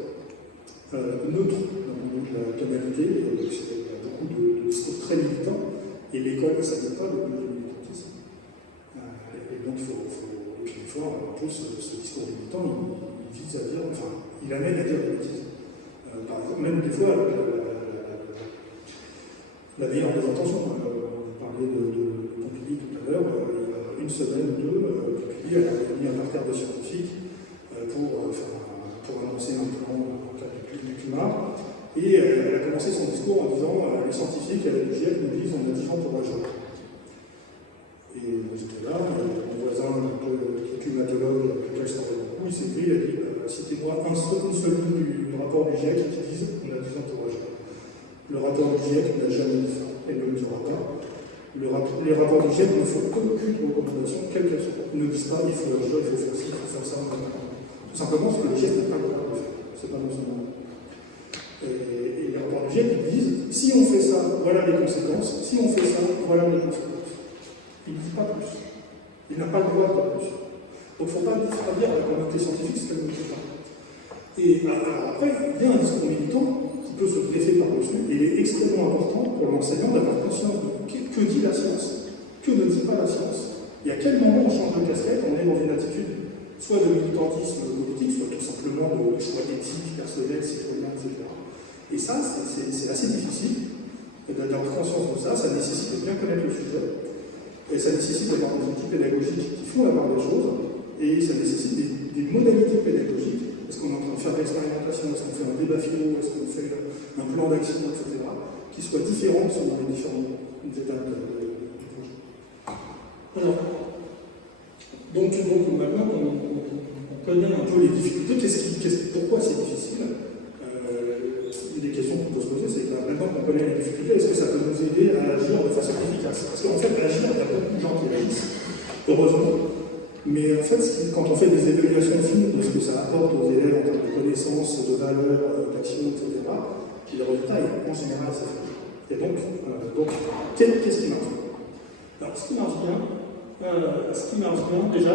neutres dans la tonalité, il y a beaucoup de discours très militants, et l'école ne s'habille pas de militantisme. Et donc il faut en plus, ce discours militant, il vise à dire, enfin, il amène à dire des bêtises. Par exemple, même des fois, la meilleure des intentions, on parlait de Pompili tout à l'heure, il y a une semaine ou deux, Pompili a mis un parterre de scientifiques pour annoncer un plan en cas du climat, et elle a commencé son discours en disant les scientifiques avec le GIEC nous disent on a 10 ans pour agir. Et j'étais là, mon voisin, qui est climatologue, avec lequel je travaille beaucoup, il s'est dit, il a dit citez-moi une seule ligne du rapport du GIEC qui dit on a 10 ans pour agir. Le rapport du GIEC n'a jamais dit ça, et ne le dira pas. Les rapports du GIEC ne font aucune recommandation, quelle qu'elle soit. Ils ne disent pas il faut agir, il faut faire ci, il faut faire ça. Tout simplement parce que le GIEC n'a pas le droit de le faire. C'est pas dans son nom. Et les rapports du GIEC disent si on fait ça, voilà les conséquences. Si on fait ça, voilà les conséquences. Il ne dit pas plus. Il n'a pas le droit de dire plus. Donc il ne faut pas dire à la communauté scientifique ce qu'elle ne fait pas. Et alors après, il y a un discours militant qui peut se greffer par-dessus, et il est extrêmement important pour l'enseignant d'avoir conscience de que dit la science, que ne dit pas la science, et à quel moment on change de casquette, on est dans une attitude soit de militantisme politique, soit tout simplement de choix d'éthique, personnel, citoyen, etc. Et ça, c'est assez difficile d'avoir conscience de ça, ça nécessite de bien connaître le sujet, et ça nécessite d'avoir des outils pédagogiques qui font la part des choses, et ça nécessite des modalités pédagogiques. Est-ce qu'on est en train de faire de l'expérimentation, est-ce qu'on fait un débat philo, est-ce qu'on fait un plan d'action, etc., qui soient différentes selon les différentes étapes du projet. Alors, donc maintenant qu'on connaît un peu les difficultés, pourquoi c'est difficile? Une des questions qu'on peut se poser, c'est que maintenant maintenant qu'on connaît les difficultés, est-ce que ça peut nous aider à agir de façon efficace? Parce qu'en fait, agir, il y a beaucoup de gens qui agissent, heureusement. Mais en fait, quand on fait des évaluations fines de ce que ça apporte aux élèves en termes de connaissances, de valeurs, d'action, etc., puis le résultat, en général, ça fait. Et donc qu'est-ce qui marche? Alors, ce qui marche bien, déjà,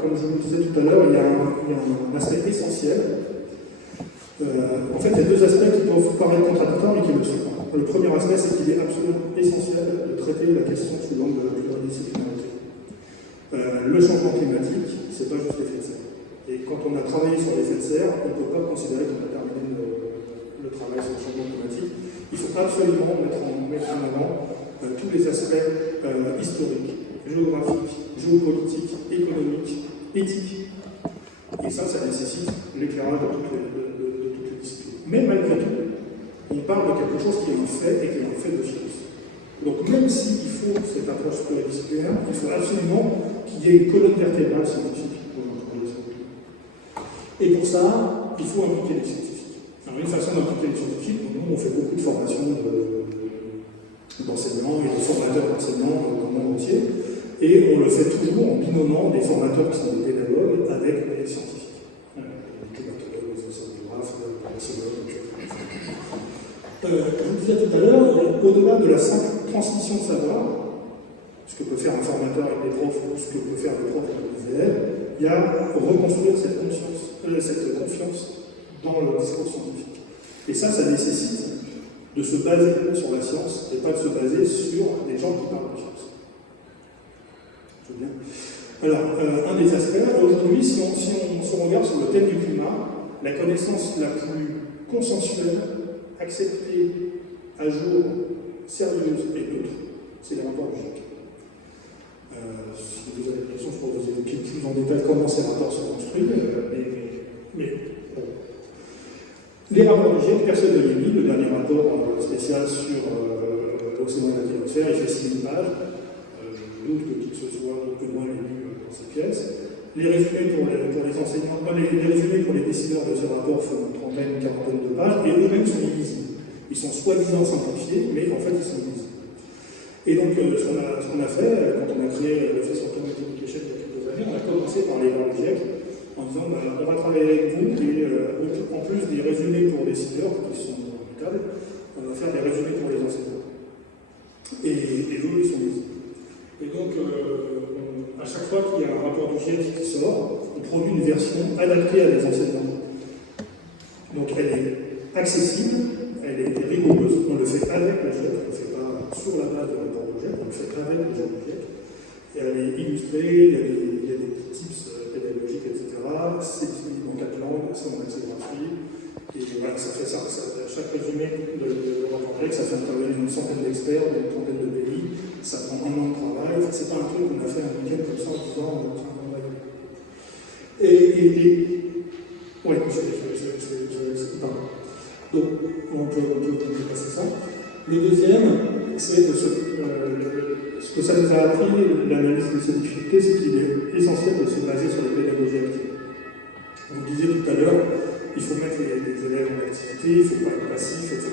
comme je vous le disais tout à l'heure, il y a un aspect essentiel. En fait, il y a deux aspects qui peuvent paraître contradictoires, mais qui le sont. Le premier aspect, c'est qu'il est absolument essentiel de traiter la question sous l'angle de la pluridisciplinarité. Le changement climatique, c'est pas juste l'effet de serre. Et quand on a travaillé sur l'effet de serre, on ne peut pas considérer qu'on a terminé le travail sur le changement climatique. Il faut absolument mettre en avant tous les aspects historiques, géographiques, géopolitiques, économiques, éthiques. Et ça nécessite l'éclairage de toutes les disciplines. Mais malgré tout, on parle de quelque chose qui est un fait et qui est un fait de science. Donc même s'il faut cette approche pluridisciplinaire, il faut absolument qu'il y ait une colonne vertébrale scientifique pour les scientifiques. Et pour ça, il faut impliquer les scientifiques. Alors une façon d'impliquer les scientifiques, donc nous on fait beaucoup de formations d'enseignants et de formateurs d'enseignants dans le monde entier, et on le fait toujours en binômant des formateurs qui sont des pédagogues avec des scientifiques. Les climatologues, les océanographes, les sociologues, etc. Je vous disais tout à l'heure, au-delà de la simple transmission de savoir, ce que peut faire un formateur avec des profs ou ce que peut faire le prof avec des élèves, il y a reconstruire cette confiance dans le discours scientifique. Et ça nécessite de se baser sur la science et pas de se baser sur des gens qui parlent de science. C'est bien. Alors, un des aspects, aujourd'hui, si on regarde sur le thème du climat, la connaissance la plus consensuelle, acceptée, à jour, sérieuse et neutre, c'est les rapports du GIEC. Si vous avez des questions, je pourrais vous évoquer plus en détail comment ces rapports sont construits, mais bon. Les rapports du GIEC, personne ne les lit. Le dernier rapport spécial sur l'océan et la biosphère, il fait 6000 pages. Je doute que qui que ce soit, que moi, l'ai lu dans cette pièce. Les résumés pour les enseignants, les résumés pour les décideurs de ce rapport font une trentaine, une quarantaine de pages, et eux-mêmes sont illisibles. Ils sont soi-disant simplifiés, mais en fait, ils sont illisibles. Et donc, ce qu'on a fait, quand on a créé le Festival Automatic Education il y a quelques années, on a commencé par les voir le GIEC, en disant on va travailler avec vous, et en plus des résumés pour les décideurs, qui sont méthodes, on va faire des résumés pour les enseignants. Et eux, ils sont illisibles. Et donc, à chaque fois qu'il y a un rapport du GIEC qui sort, on produit une version adaptée à des enseignants. Donc elle est accessible, elle est rigoureuse, on le fait avec le GIEC, on ne le fait pas sur la base du rapport du GIEC, on le fait avec le GIEC. Et elle est illustrée, il y a des petits tips pédagogiques, etc. C'est disponible en 4 langues, c'est en accélératie. Et voilà, ça fait ça. Chaque résumé de rapport du GIEC, ça fait intervenir une centaine d'experts d'une trentaine de pays. Ça prend un an de travail, c'est pas un truc qu'on a fait un week-end comme ça en disant on va y aller. Ouais, pardon. Donc, on peut passer ça. Le deuxième, c'est ce que ça nous a appris, l'analyse de ces difficultés, c'est qu'il est essentiel de se baser sur les pédagogies actives. Vous disiez tout à l'heure, il faut mettre les élèves en activité, il ne faut pas être passif, etc.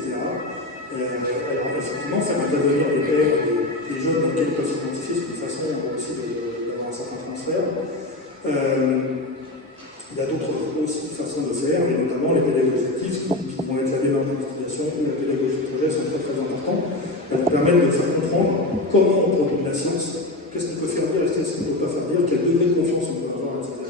Alors effectivement, faire intervenir les pairs des jeunes dans lesquels ils peuvent s'identifier, c'est une façon aussi d'avoir un certain transfert. Il y a d'autres aussi façons de faire, et notamment les pédagogies actives qui vont être la démarche d'investigation ou la pédagogie de projet sont très très importants. Elles vont permettre de faire comprendre comment on produit de la science, qu'est-ce qu'on peut faire dire, qu'est-ce qu'on ne peut pas faire dire, quel degré de confiance on peut avoir, etc.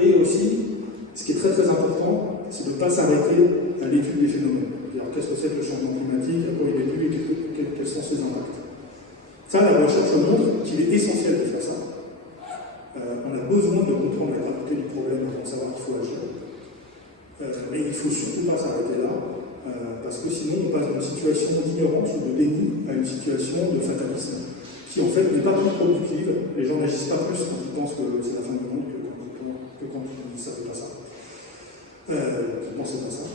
Et aussi, ce qui est très très important, c'est de ne pas s'arrêter à l'étude des phénomènes. Alors, qu'est-ce que c'est que le changement climatique, à quoi il est dû et quels sont ses impacts. Ça, la recherche montre qu'il est essentiel de faire ça. On a besoin de comprendre la gravité du problème pour savoir qu'il faut agir. Et il ne faut surtout pas s'arrêter là, parce que sinon on passe d'une situation d'ignorance ou de déni à une situation de fatalisme, qui en fait n'est pas plus productive. Les gens n'agissent pas plus quand ils pensent que c'est la fin du monde que quand ils ne savent pas ça. Ils ne pensaient pas ça.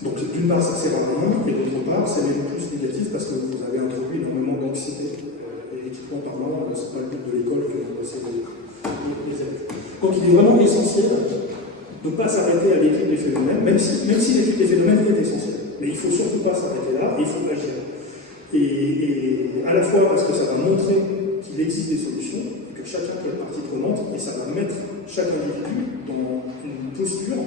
Donc d'une part ça sert à rien, et d'autre part c'est même plus négatif parce que vous avez introduit énormément d'anxiété. Et éthiquement parlant, c'est pas le but de l'école que c'est les élèves. Donc il est vraiment essentiel de ne pas s'arrêter à l'étude des phénomènes, même si l'étude des phénomènes est essentielle. Mais il ne faut surtout pas s'arrêter là, il faut agir. Et à la fois parce que ça va montrer qu'il existe des solutions, et que chacun peut être partie prenante, et ça va mettre chaque individu dans une posture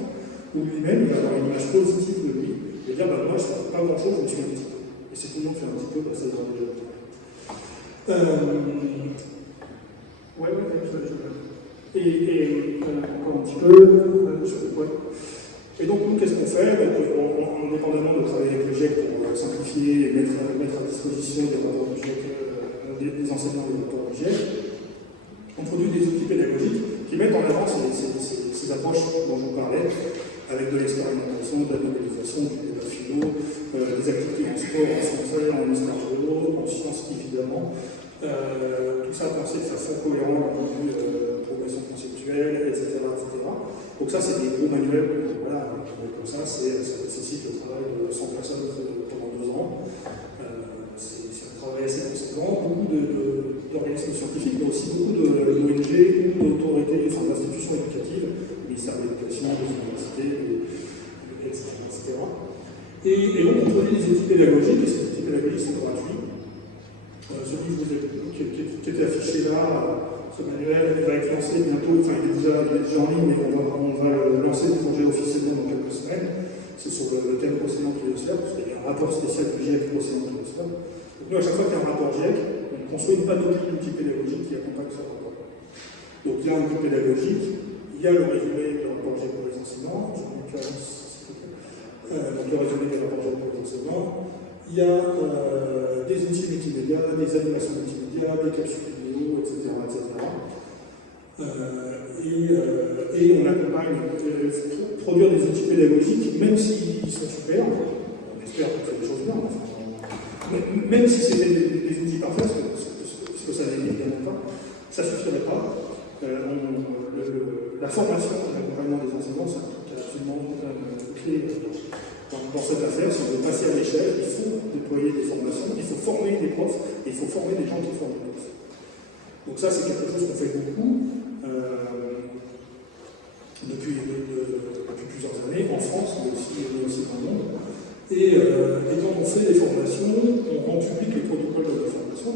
où lui-même il va avoir une image positive de lui, et dire bah, moi je ne fais pas grand-chose, je me suis un petit peu. Et si tout le monde fait un petit peu, bah, ça ira déjà. Encore un petit peu. Et donc, nous, qu'est-ce qu'on fait? Indépendamment de travailler avec le GIEC pour simplifier et mettre à disposition des rapports du GIEC, des enseignants des rapports du GIEC, on produit des outils pédagogiques qui mettent en avant ces approches dont je vous parlais, avec de l'expérimentation, de la modélisation, du débat philo, des activités en sport, en français, en histoire, en sciences évidemment. Tout ça pensé de façon cohérente d'un point de vue progression conceptuelle, etc., etc. Donc ça, c'est des gros manuels, voilà, comme ça nécessite le travail de 100 personnes pendant 2 ans. C'est un travail assez conséquent, beaucoup d'organismes scientifiques, mais aussi beaucoup d'ONG ou d'autorités, enfin d'institutions éducatives, le ministère de l'Éducation, des universités, etc., etc. Et donc on produit des outils pédagogiques, et ces outils pédagogiques sont gratuits. Celui qui était affiché là, ce manuel, il va être lancé bientôt, enfin il est déjà en ligne, mais on va lancer le projet officiellement dans quelques semaines. C'est sur le thème océan biosphère, parce qu'il y a un rapport spécial du GIEC océan biosphère. Donc nous, à chaque fois qu'il y a un rapport GIEC, on construit une panoplie d'outils pédagogiques qui accompagnent ce rapport. Donc il y a un outil pédagogique, il y a le résumé du rapport GIEC pour les enseignants, donc le résumé du rapport GIEC pour les enseignants. Il y a des outils multimédia, des animations multimédia, des capsules vidéo, etc. Et on accompagne produire des outils pédagogiques, même s'ils sont super, on espère qu'on fait des choses bien, même si c'était des outils parfaits, ce que ça n'est évidemment pas, ça ne suffirait pas. La formation et l'accompagnement des enseignants, c'est un truc qui est absolument clé dans cette affaire. Si on veut passer à l'échelle, il faut déployer des formations, il faut former des profs, et il faut former des gens qui forment des profs. Donc ça, c'est quelque chose qu'on fait beaucoup depuis plusieurs années, en France, mais aussi dans le monde. Et quand on fait des formations, on rend public les protocoles de la formation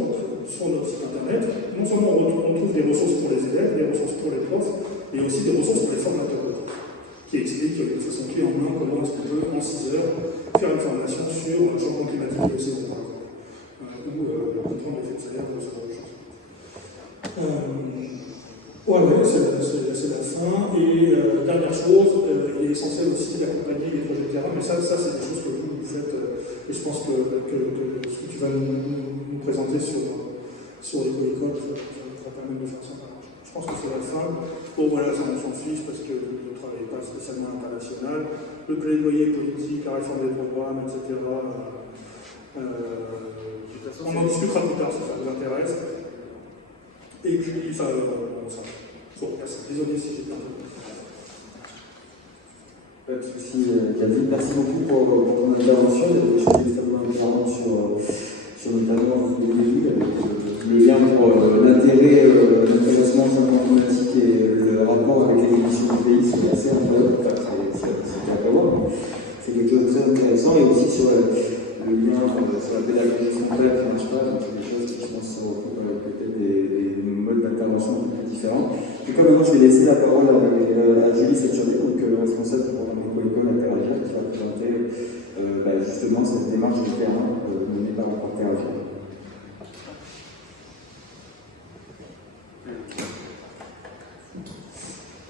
sur notre site internet. Non seulement on trouve des ressources pour les élèves, des ressources pour les profs, mais aussi des ressources pour les formateurs, qui expliquent de façon clé en main comment est-ce qu'on peut, en 6 heures, faire une formation sur le changement climatique et l'océan, ou comprendre l'effet de serre, ce genre de choses. Ouais, c'est la fin. Et dernière chose, il est essentiel aussi d'accompagner les projets de terrain, mais ça c'est des choses que vous faites, et je pense que ce que tu vas nous présenter sur les écoles, ça va permettre de faire ça. Je pense que c'est la fin. Bon, voilà, ça on s'en fiche parce que le travail n'est pas spécialement international. Le plaidoyer politique, la réforme des programmes, etc. On en discutera plus tard si ça vous intéresse. Et puis, ça. Bon, merci. Désolé si j'ai pas. Pas de souci, David. Merci beaucoup pour ton intervention. Il y a des choses extrêmement intéressantes sur notamment le lien pour l'intérêt, l'intéressement au changement climatique et le rapport avec les émissions du pays, c'est assez incroyable. C'est à voir. C'est quelque chose de très intéressant. Et aussi sur le lien sur la pédagogie frontale qui ne marche pas. Donc, c'est des choses qui, je pense, sont peut-être des modes d'intervention un peu différents. Et comme maintenant, je vais laisser la parole à Julie Setchurné, donc responsable du programme Éco-École Interagir, qui va présenter justement cette démarche de terrain menée par Interagir.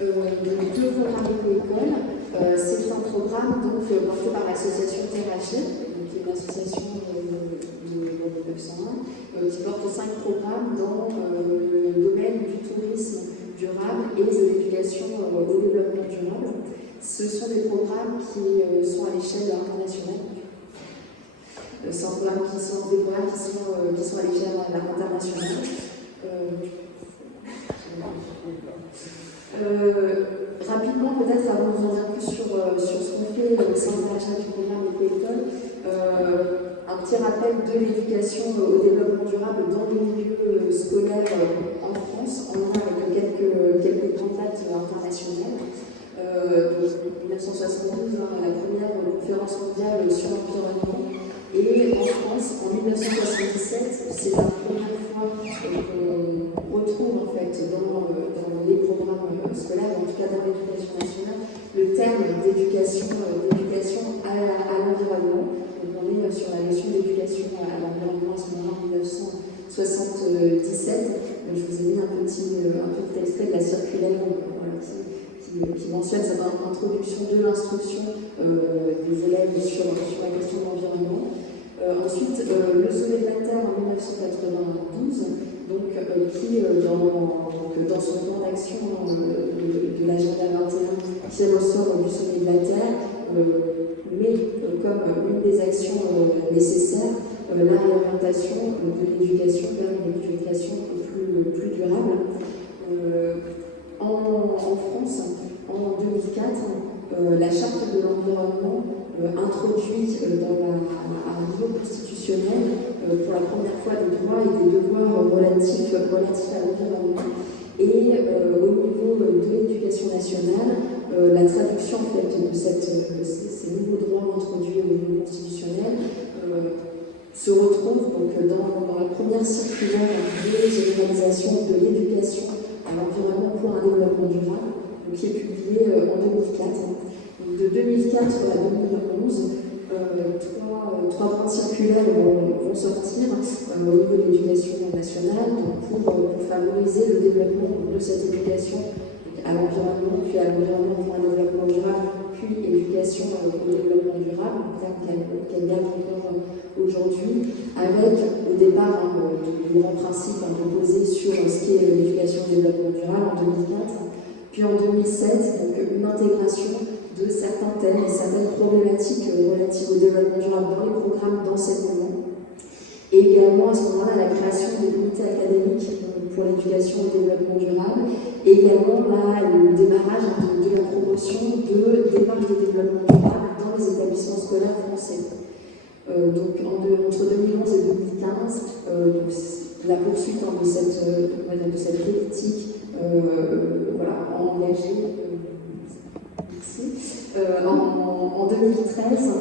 Deux programmes Éco-École. C'est un programme donc, porté par l'association Interagir, qui est une association de 1901, qui porte 5 programmes dans le domaine du tourisme durable et de l'éducation au développement durable. Ce sont des programmes qui sont à l'échelle internationale. Ce sont des programmes qui sont à l'échelle internationale. Rapidement, peut-être avant de vous en dire plus sur ce qu'on fait au sein de l'achat du programme Éco-École, un petit rappel de l'éducation au développement durable dans les milieux scolaires en France. On a avec quelques grandes dates internationales. Donc, 1972, la première conférence mondiale sur l'environnement. Et en France, en 1977, c'est la première fois qu'on retrouve en fait dans les programmes scolaires, en tout cas dans l'éducation nationale, le terme d'éducation à l'environnement. Donc on est sur la notion d'éducation à l'environnement à ce moment-là, en 1977. Je vous ai mis un petit extrait de la circulaire qui mentionne cette introduction de l'instruction des élèves sur la question de l'environnement. Ensuite, le sommet de la Terre en 1992, donc, qui, dans son plan d'action de l'agenda 21, qui ressort du sommet de la Terre, met comme une des actions nécessaires la réorientation de l'éducation vers une éducation plus durable. En France, en 2004, la Charte de l'environnement introduit à un niveau constitutionnel pour la première fois des droits et des devoirs relatifs à l'environnement. Et au niveau de l'éducation nationale, la traduction en fait, de ces nouveaux droits introduits au niveau constitutionnel se retrouve donc, dans la première circulaire de généralisation de l'éducation à l'environnement pour un développement durable, qui est publiée en 2004. De 2004 à 2011, trois grandes circulaires vont sortir au niveau de l'éducation nationale pour favoriser le développement de cette éducation à l'environnement, puis à l'environnement pour un développement durable, puis éducation au développement durable, qu'elle garde encore aujourd'hui, avec au départ du grand principe reposé sur ce qui est l'éducation au développement durable en 2004, puis en 2007, donc une intégration de certains thèmes et certaines problématiques relatives au développement durable dans les programmes d'enseignement. Et également à ce moment-là la création des comités académiques pour l'éducation au développement durable, et également le démarrage de la promotion de démarches de développement durable dans les établissements scolaires français. Donc entre 2011 et 2015, la poursuite de cette politique engagée. En 2013,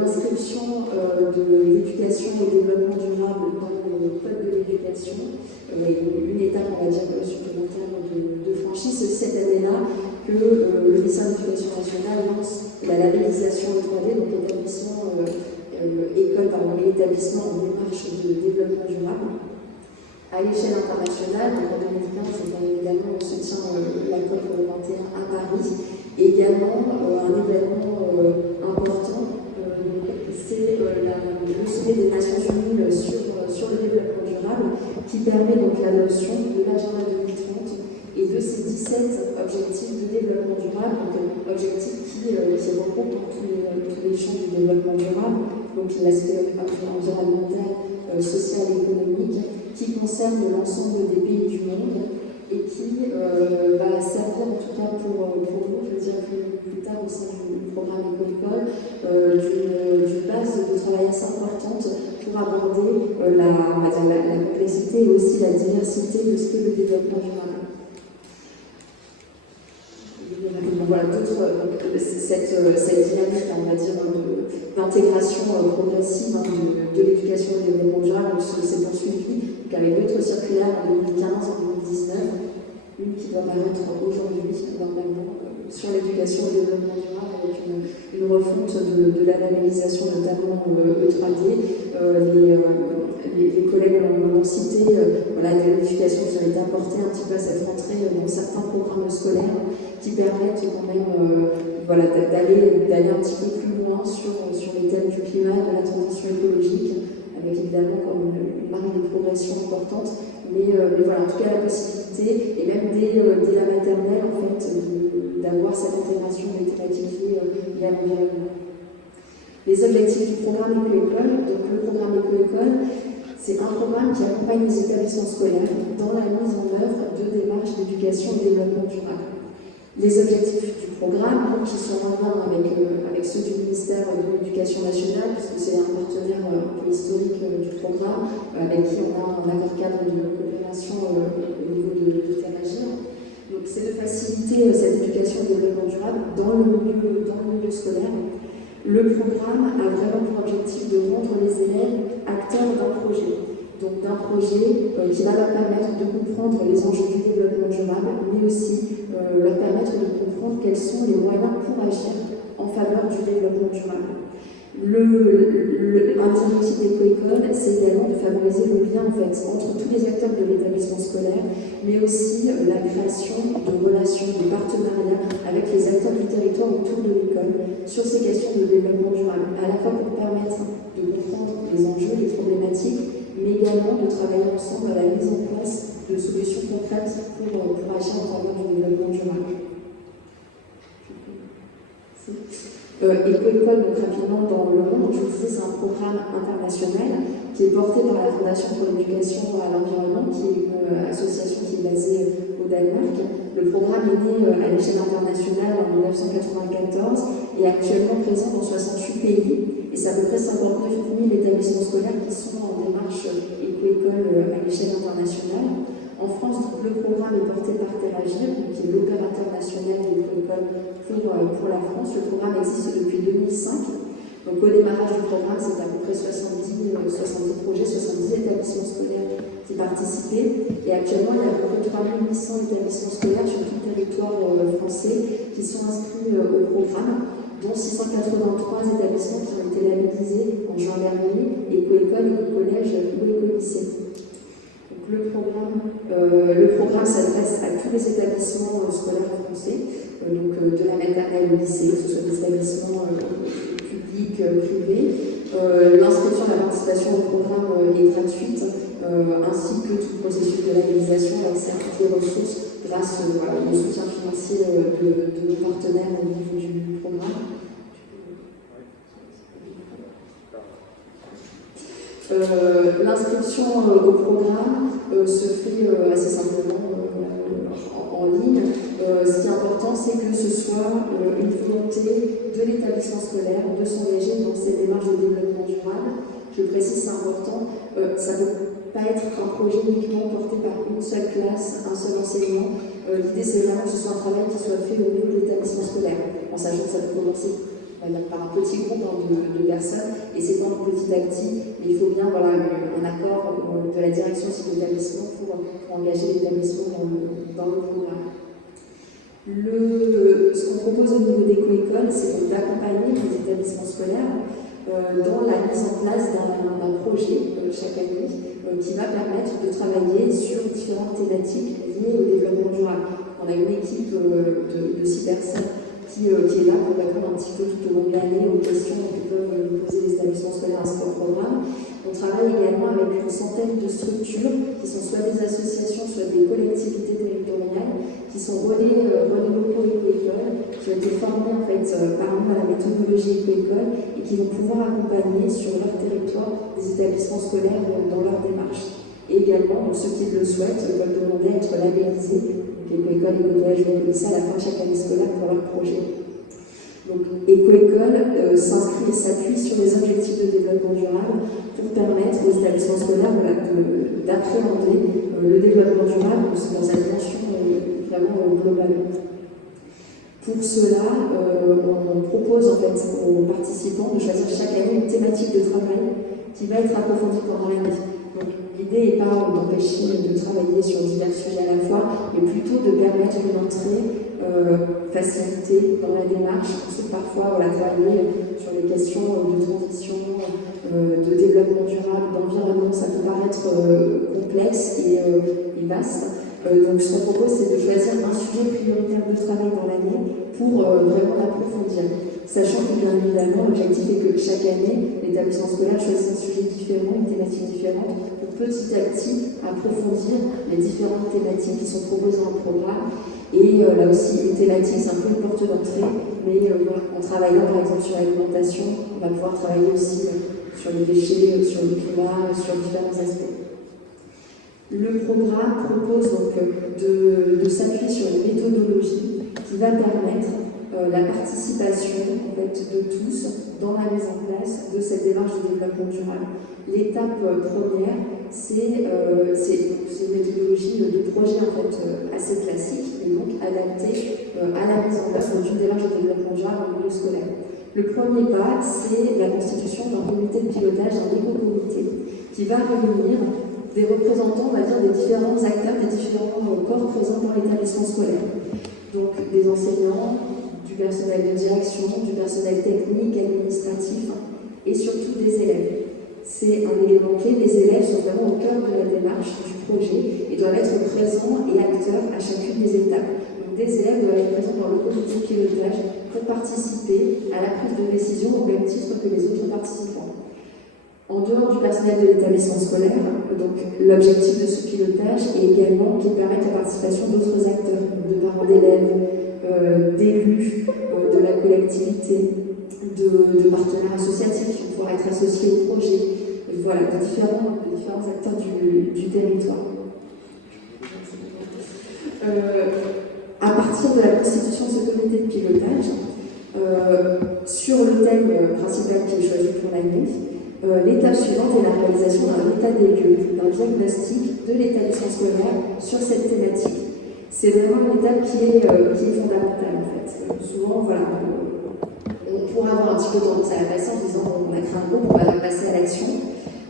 l'inscription de l'éducation et développement durable dans le code de l'éducation est une étape, on va dire, supplémentaire de franchise. C'est cette année-là que le ministère de l'Éducation nationale lance la labellisation E3D, donc établissement en démarche de développement durable. À l'échelle internationale, en 2015, évidemment, on soutient la COP 21 à Paris, et également un événement important, c'est le sommet des Nations Unies sur le développement durable, qui permet donc l'adoption de l'agenda 2030 et de ces 17 objectifs de développement durable, donc objectifs qui regroupent tous les champs du développement durable, donc l'aspect environnemental, social et économique, qui concerne l'ensemble des pays du monde et qui va servir en tout cas pour nous, je veux dire plus tard au sein du programme Éco-École, d'une base de travail assez importante pour aborder la complexité et aussi la diversité de ce qu'est le développement durable. Voilà, cette dynamique, on va dire, d'intégration progressive de l'éducation et du développement durable s'est poursuivie avec d'autres circulaires en 2015, en 2019, une qui doit paraître aujourd'hui, normalement, sur l'éducation et le développement durable, avec une refonte de la labellisation, notamment E3D. Les collègues l'ont cité, des modifications qui ont été apportées un petit peu à cette rentrée dans certains programmes scolaires qui permettent quand même d'aller un petit peu plus loin sur les thèmes du climat, de la transition écologique, avec évidemment comme une marge de progression importante, mais voilà, en tout cas la possibilité, et même dès la maternelle, en fait, d'avoir cette intégration des thématiques liées à l'environnement. Les objectifs du programme Éco-École, donc le programme Éco-École, c'est un programme qui accompagne les établissements scolaires dans la mise en œuvre de démarches d'éducation et de développement durable. Les objectifs du programme, qui sont en lien avec ceux du ministère de l'Éducation nationale, puisque c'est un partenaire un peu historique du programme, avec qui on a un accord cadre de coopération au niveau de Terragir. Donc c'est de faciliter cette éducation et développement durable dans le milieu scolaire. Le programme a vraiment pour objectif de rendre les élèves acteurs d'un projet. Donc d'un projet qui va leur permettre de comprendre les enjeux du développement durable, mais aussi leur permettre de comprendre quels sont les moyens pour agir en faveur du développement durable. Un des objectifs d'Éco-École, c'est également de favoriser le lien en fait, entre tous les acteurs de l'établissement scolaire, mais aussi la création de relations, de partenariats avec les acteurs du territoire autour de l'école sur ces questions de développement durable, à la fois pour permettre de comprendre les enjeux, les problématiques, mais également de travailler ensemble à la mise en place de solutions concrètes pour agir en faveur du développement durable. Éco-École, donc rapidement dans le monde, je vous disais, c'est un programme international qui est porté par la Fondation pour l'éducation à l'environnement, qui est une association qui est basée au Danemark. Le programme est né à l'échelle internationale en 1994 et est actuellement présent dans 68 pays. Et c'est à peu près 59 000 établissements scolaires qui sont en démarche Éco-École à l'échelle internationale. En France, le programme est porté par Teragir, qui est l'opérateur national d'Éco-École pour la France. Le programme existe depuis 2005. Donc au démarrage du programme, c'est à peu près 70 projets, 70 établissements scolaires qui participaient. Et actuellement, il y a à peu près 3800 établissements scolaires sur tout le territoire français qui sont inscrits au programme, dont 683 établissements qui ont été labellisés en juin dernier, Éco-École, Éco-Collège ou Éco-Lycée. Le programme s'adresse à tous les établissements scolaires français, donc de la maternelle au lycée, que ce soit des établissements publics, privés. L'inscription et la participation au programme est gratuite, ainsi que tout le processus de labellisation, l'accès à toutes les ressources grâce au soutien financier de nos partenaires au niveau du programme. L'inscription au programme se fait assez simplement en ligne. Ce qui est important, c'est que ce soit une volonté de l'établissement scolaire de s'engager dans ces démarches de développement durable. Je précise, c'est important, ça ne peut pas être un projet uniquement porté par une seule classe, un seul enseignant. L'idée, c'est vraiment que ce soit un travail qui soit fait au niveau de l'établissement scolaire, en sachant que ça peut commencer par un petit groupe de personnes et s'étendre petit à petit. Mais il faut bien un accord de la direction de l'établissement pour engager l'établissement dans le programme. Ce qu'on propose au niveau d'Éco-École, c'est d'accompagner les établissements scolaires dans la mise en place d'un projet chaque année qui va permettre de travailler sur différentes thématiques liées au développement durable. On a une équipe de 6 personnes qui est là pour répondre un petit peu tout au long de l'année aux questions que peuvent nous poser les établissements scolaires inscrits au programme. On travaille également avec une centaine de structures qui sont soit des associations, soit des collectivités territoriales, qui sont relais locaux Éco-École, qui ont été formés en fait par nous à la méthodologie Éco-École et qui vont pouvoir accompagner sur leur territoire des établissements scolaires dans leur démarche. Et également, donc, ceux qui le souhaitent peuvent demander à être labellisés. Éco-École, Éco-Collège, Éco-Lycée à la fin de chaque année scolaire pour leur projet. Donc, Éco-École s'inscrit et s'appuie sur les objectifs de développement durable pour permettre aux établissements scolaires d'appréhender le développement durable dans sa dimension vraiment globale. Pour cela, on propose en fait aux participants de choisir chaque année une thématique de travail qui va être approfondie pendant l'année. L'idée n'est pas d'empêcher de travailler sur divers sujets à la fois, mais plutôt de permettre une entrée facilitée dans la démarche. On sait parfois travailler sur les questions de transition, de développement durable, d'environnement, ça peut paraître complexe et vaste. Donc ce qu'on propose, c'est de choisir un sujet prioritaire de travail dans l'année pour vraiment l'approfondir. Sachant que bien évidemment, l'objectif est que chaque année, l'établissement scolaire choisisse un sujet différent, une thématique différente, pour petit à petit approfondir les différentes thématiques qui sont proposées dans le programme. Et là aussi, une thématique, c'est un peu une porte d'entrée, mais en travaillant par exemple sur l'alimentation, on va pouvoir travailler aussi sur les déchets, sur le climat, sur différents aspects. Le programme propose donc de s'appuyer sur une méthodologie qui va permettre la participation en fait, de tous dans la mise en place de cette démarche de développement durable. L'étape première, c'est une méthodologie de projet en fait, assez classique et donc adaptée à la mise en œuvre d'une démarche de développement durable en milieu scolaire. Le premier pas, c'est la constitution d'un comité de pilotage, d'un éco-comité, qui va réunir des représentants, on va dire, des différents acteurs, des différents corps présents dans l'établissement scolaire. Donc des enseignants, du personnel de direction, du personnel technique, administratif et surtout des élèves. C'est un élément clé, les élèves sont vraiment au cœur de la démarche du projet et doivent être présents et acteurs à chacune des étapes. Donc des élèves doivent être présents dans le comité de pilotage pour participer à la prise de décision au même titre que les autres participants. En dehors du personnel de l'établissement scolaire, donc l'objectif de ce pilotage est également qu'il permette la participation d'autres acteurs, de parents d'élèves, d'élus, de la collectivité, de partenaires associatifs qui vont pouvoir être associés au projet, voilà, de différents acteurs du territoire. À partir de la constitution de ce comité de pilotage, sur le thème principal qui est choisi pour l'année, l'étape suivante est la réalisation d'un état des lieux, d'un diagnostic de l'établissement scolaire sur cette thématique. C'est vraiment une étape qui est fondamentale en fait. Souvent, voilà, on pourra avoir un petit peu tendance à la passer en disant on a créé un groupe, on va la passer à l'action.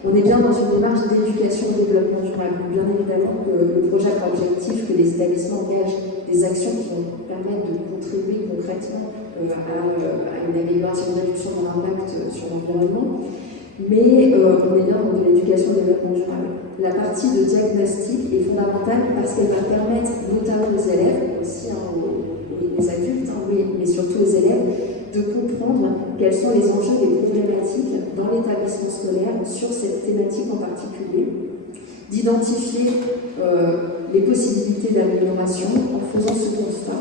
On est bien dans une démarche d'éducation et de développement durable. Bien évidemment que le projet a pour objectif que les établissements engagent des actions qui vont permettre de contribuer concrètement à une amélioration, une réduction de l'impact sur l'environnement. Mais on est bien dans de l'éducation et du développement durable. La partie de diagnostic est fondamentale parce qu'elle va permettre notamment aux élèves, aussi aux adultes, mais surtout aux élèves, de comprendre quels sont les enjeux et les problématiques dans l'établissement scolaire sur cette thématique en particulier, d'identifier les possibilités d'amélioration en faisant ce constat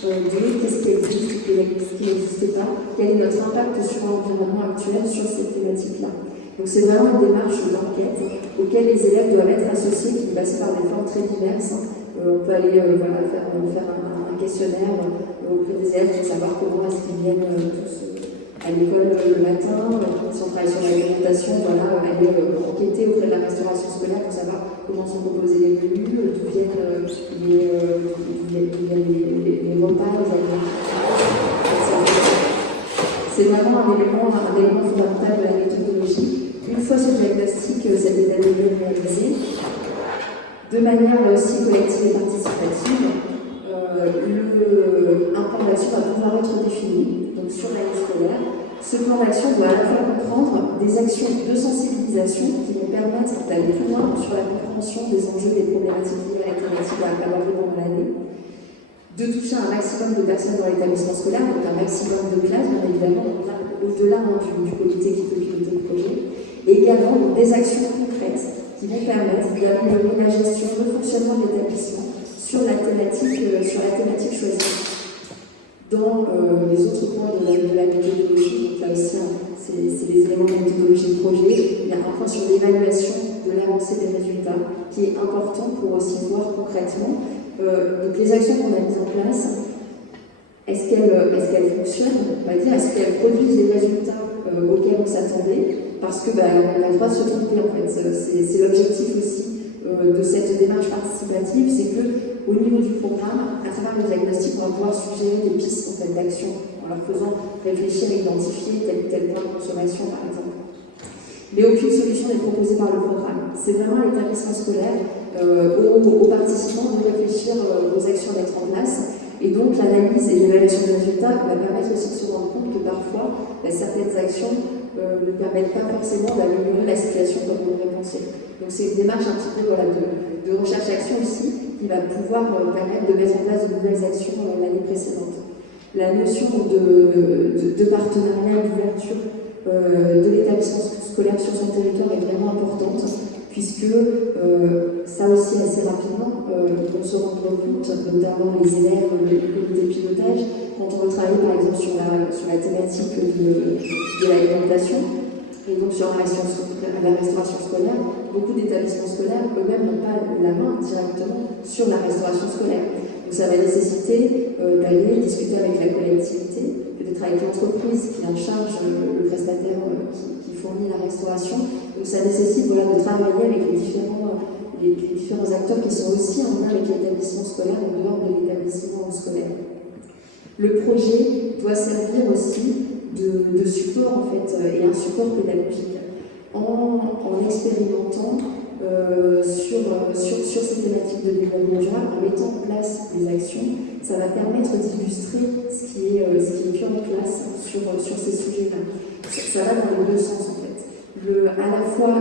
de qu'est-ce qui existe, qu'est-ce qui n'existe pas, quel est notre impact sur l'environnement actuel sur cette thématique-là. Donc c'est vraiment une démarche d'enquête auquel les élèves doivent être associés, qui vont passer par des formes très diverses. On peut aller faire un questionnaire auprès des élèves pour savoir comment est-ce qu'ils viennent tous à l'école le matin, si on travaille sur l'alimentation, voilà, aller enquêter auprès de la restauration scolaire pour savoir comment sont composés les menus, d'où viennent les repas, c'est vraiment un élément fondamental de la méthodologie. Une fois ce diagnostic, cet état des lieux réalisé, de manière aussi collective et participative, un plan d'action va pouvoir être défini donc sur l'année scolaire. Ce plan d'action doit à la fois comprendre des actions de sensibilisation qui vont permettre d'aller plus loin sur la compréhension des enjeux et des problématiques liées à la thématique à aborder pendant l'année, de toucher un maximum de personnes dans l'établissement scolaire, donc un maximum de classes, bien évidemment, au-delà du comité qui peut piloter le projet, et également des actions concrètes qui vont permettre d'améliorer la gestion, le fonctionnement de l'établissement sur la thématique choisie. Dans les autres points de la méthodologie, donc là aussi, c'est les éléments de la méthodologie de projet, il y a un point sur l'évaluation de l'avancée des résultats qui est important pour aussi voir concrètement donc les actions qu'on a mises en place, est-ce qu'elles fonctionnent, on va dire, est-ce qu'elles produisent les résultats auxquels on s'attendait, parce que on a le droit de se tromper en fait. C'est l'objectif aussi de cette démarche participative, c'est que au niveau du programme, à travers le diagnostic, on va pouvoir suggérer des pistes en fait, d'action en leur faisant réfléchir et identifier tel ou tel point de consommation par exemple. Mais aucune solution n'est proposée par le programme. C'est vraiment l'établissement scolaire, aux participants de réfléchir aux actions à mettre en place. Et donc l'analyse et l'évaluation des résultats va permettre aussi de se rendre compte que parfois certaines actions ne permettent pas forcément d'améliorer la situation comme on l'aurait pensé. Donc c'est une démarche un petit peu de recherche-action aussi qui va pouvoir permettre de mettre en place de nouvelles actions l'année précédente. La notion de partenariat et d'ouverture de l'établissement scolaire sur son territoire est vraiment importante, puisque ça aussi assez rapidement, on se rend compte, notamment les élèves, le comité de pilotage, quand on veut travailler par exemple sur la thématique de l'alimentation, et donc sur la restauration scolaire, beaucoup d'établissements scolaires eux-mêmes n'ont pas la main directement sur la restauration scolaire. Donc ça va nécessiter d'aller discuter avec la collectivité, peut-être avec l'entreprise qui en charge le prestataire qui fournit la restauration. Donc ça nécessite de travailler avec les différents acteurs qui sont aussi en lien avec l'établissement scolaire en dehors de l'établissement scolaire. Le projet doit servir aussi de support en fait, et un support pédagogique en expérimentant sur ces thématiques de développement durable, en mettant en place des actions. Ça va permettre d'illustrer ce qui est mis en place sur ces sujets-là. Ça va dans les deux sens en fait. À la fois,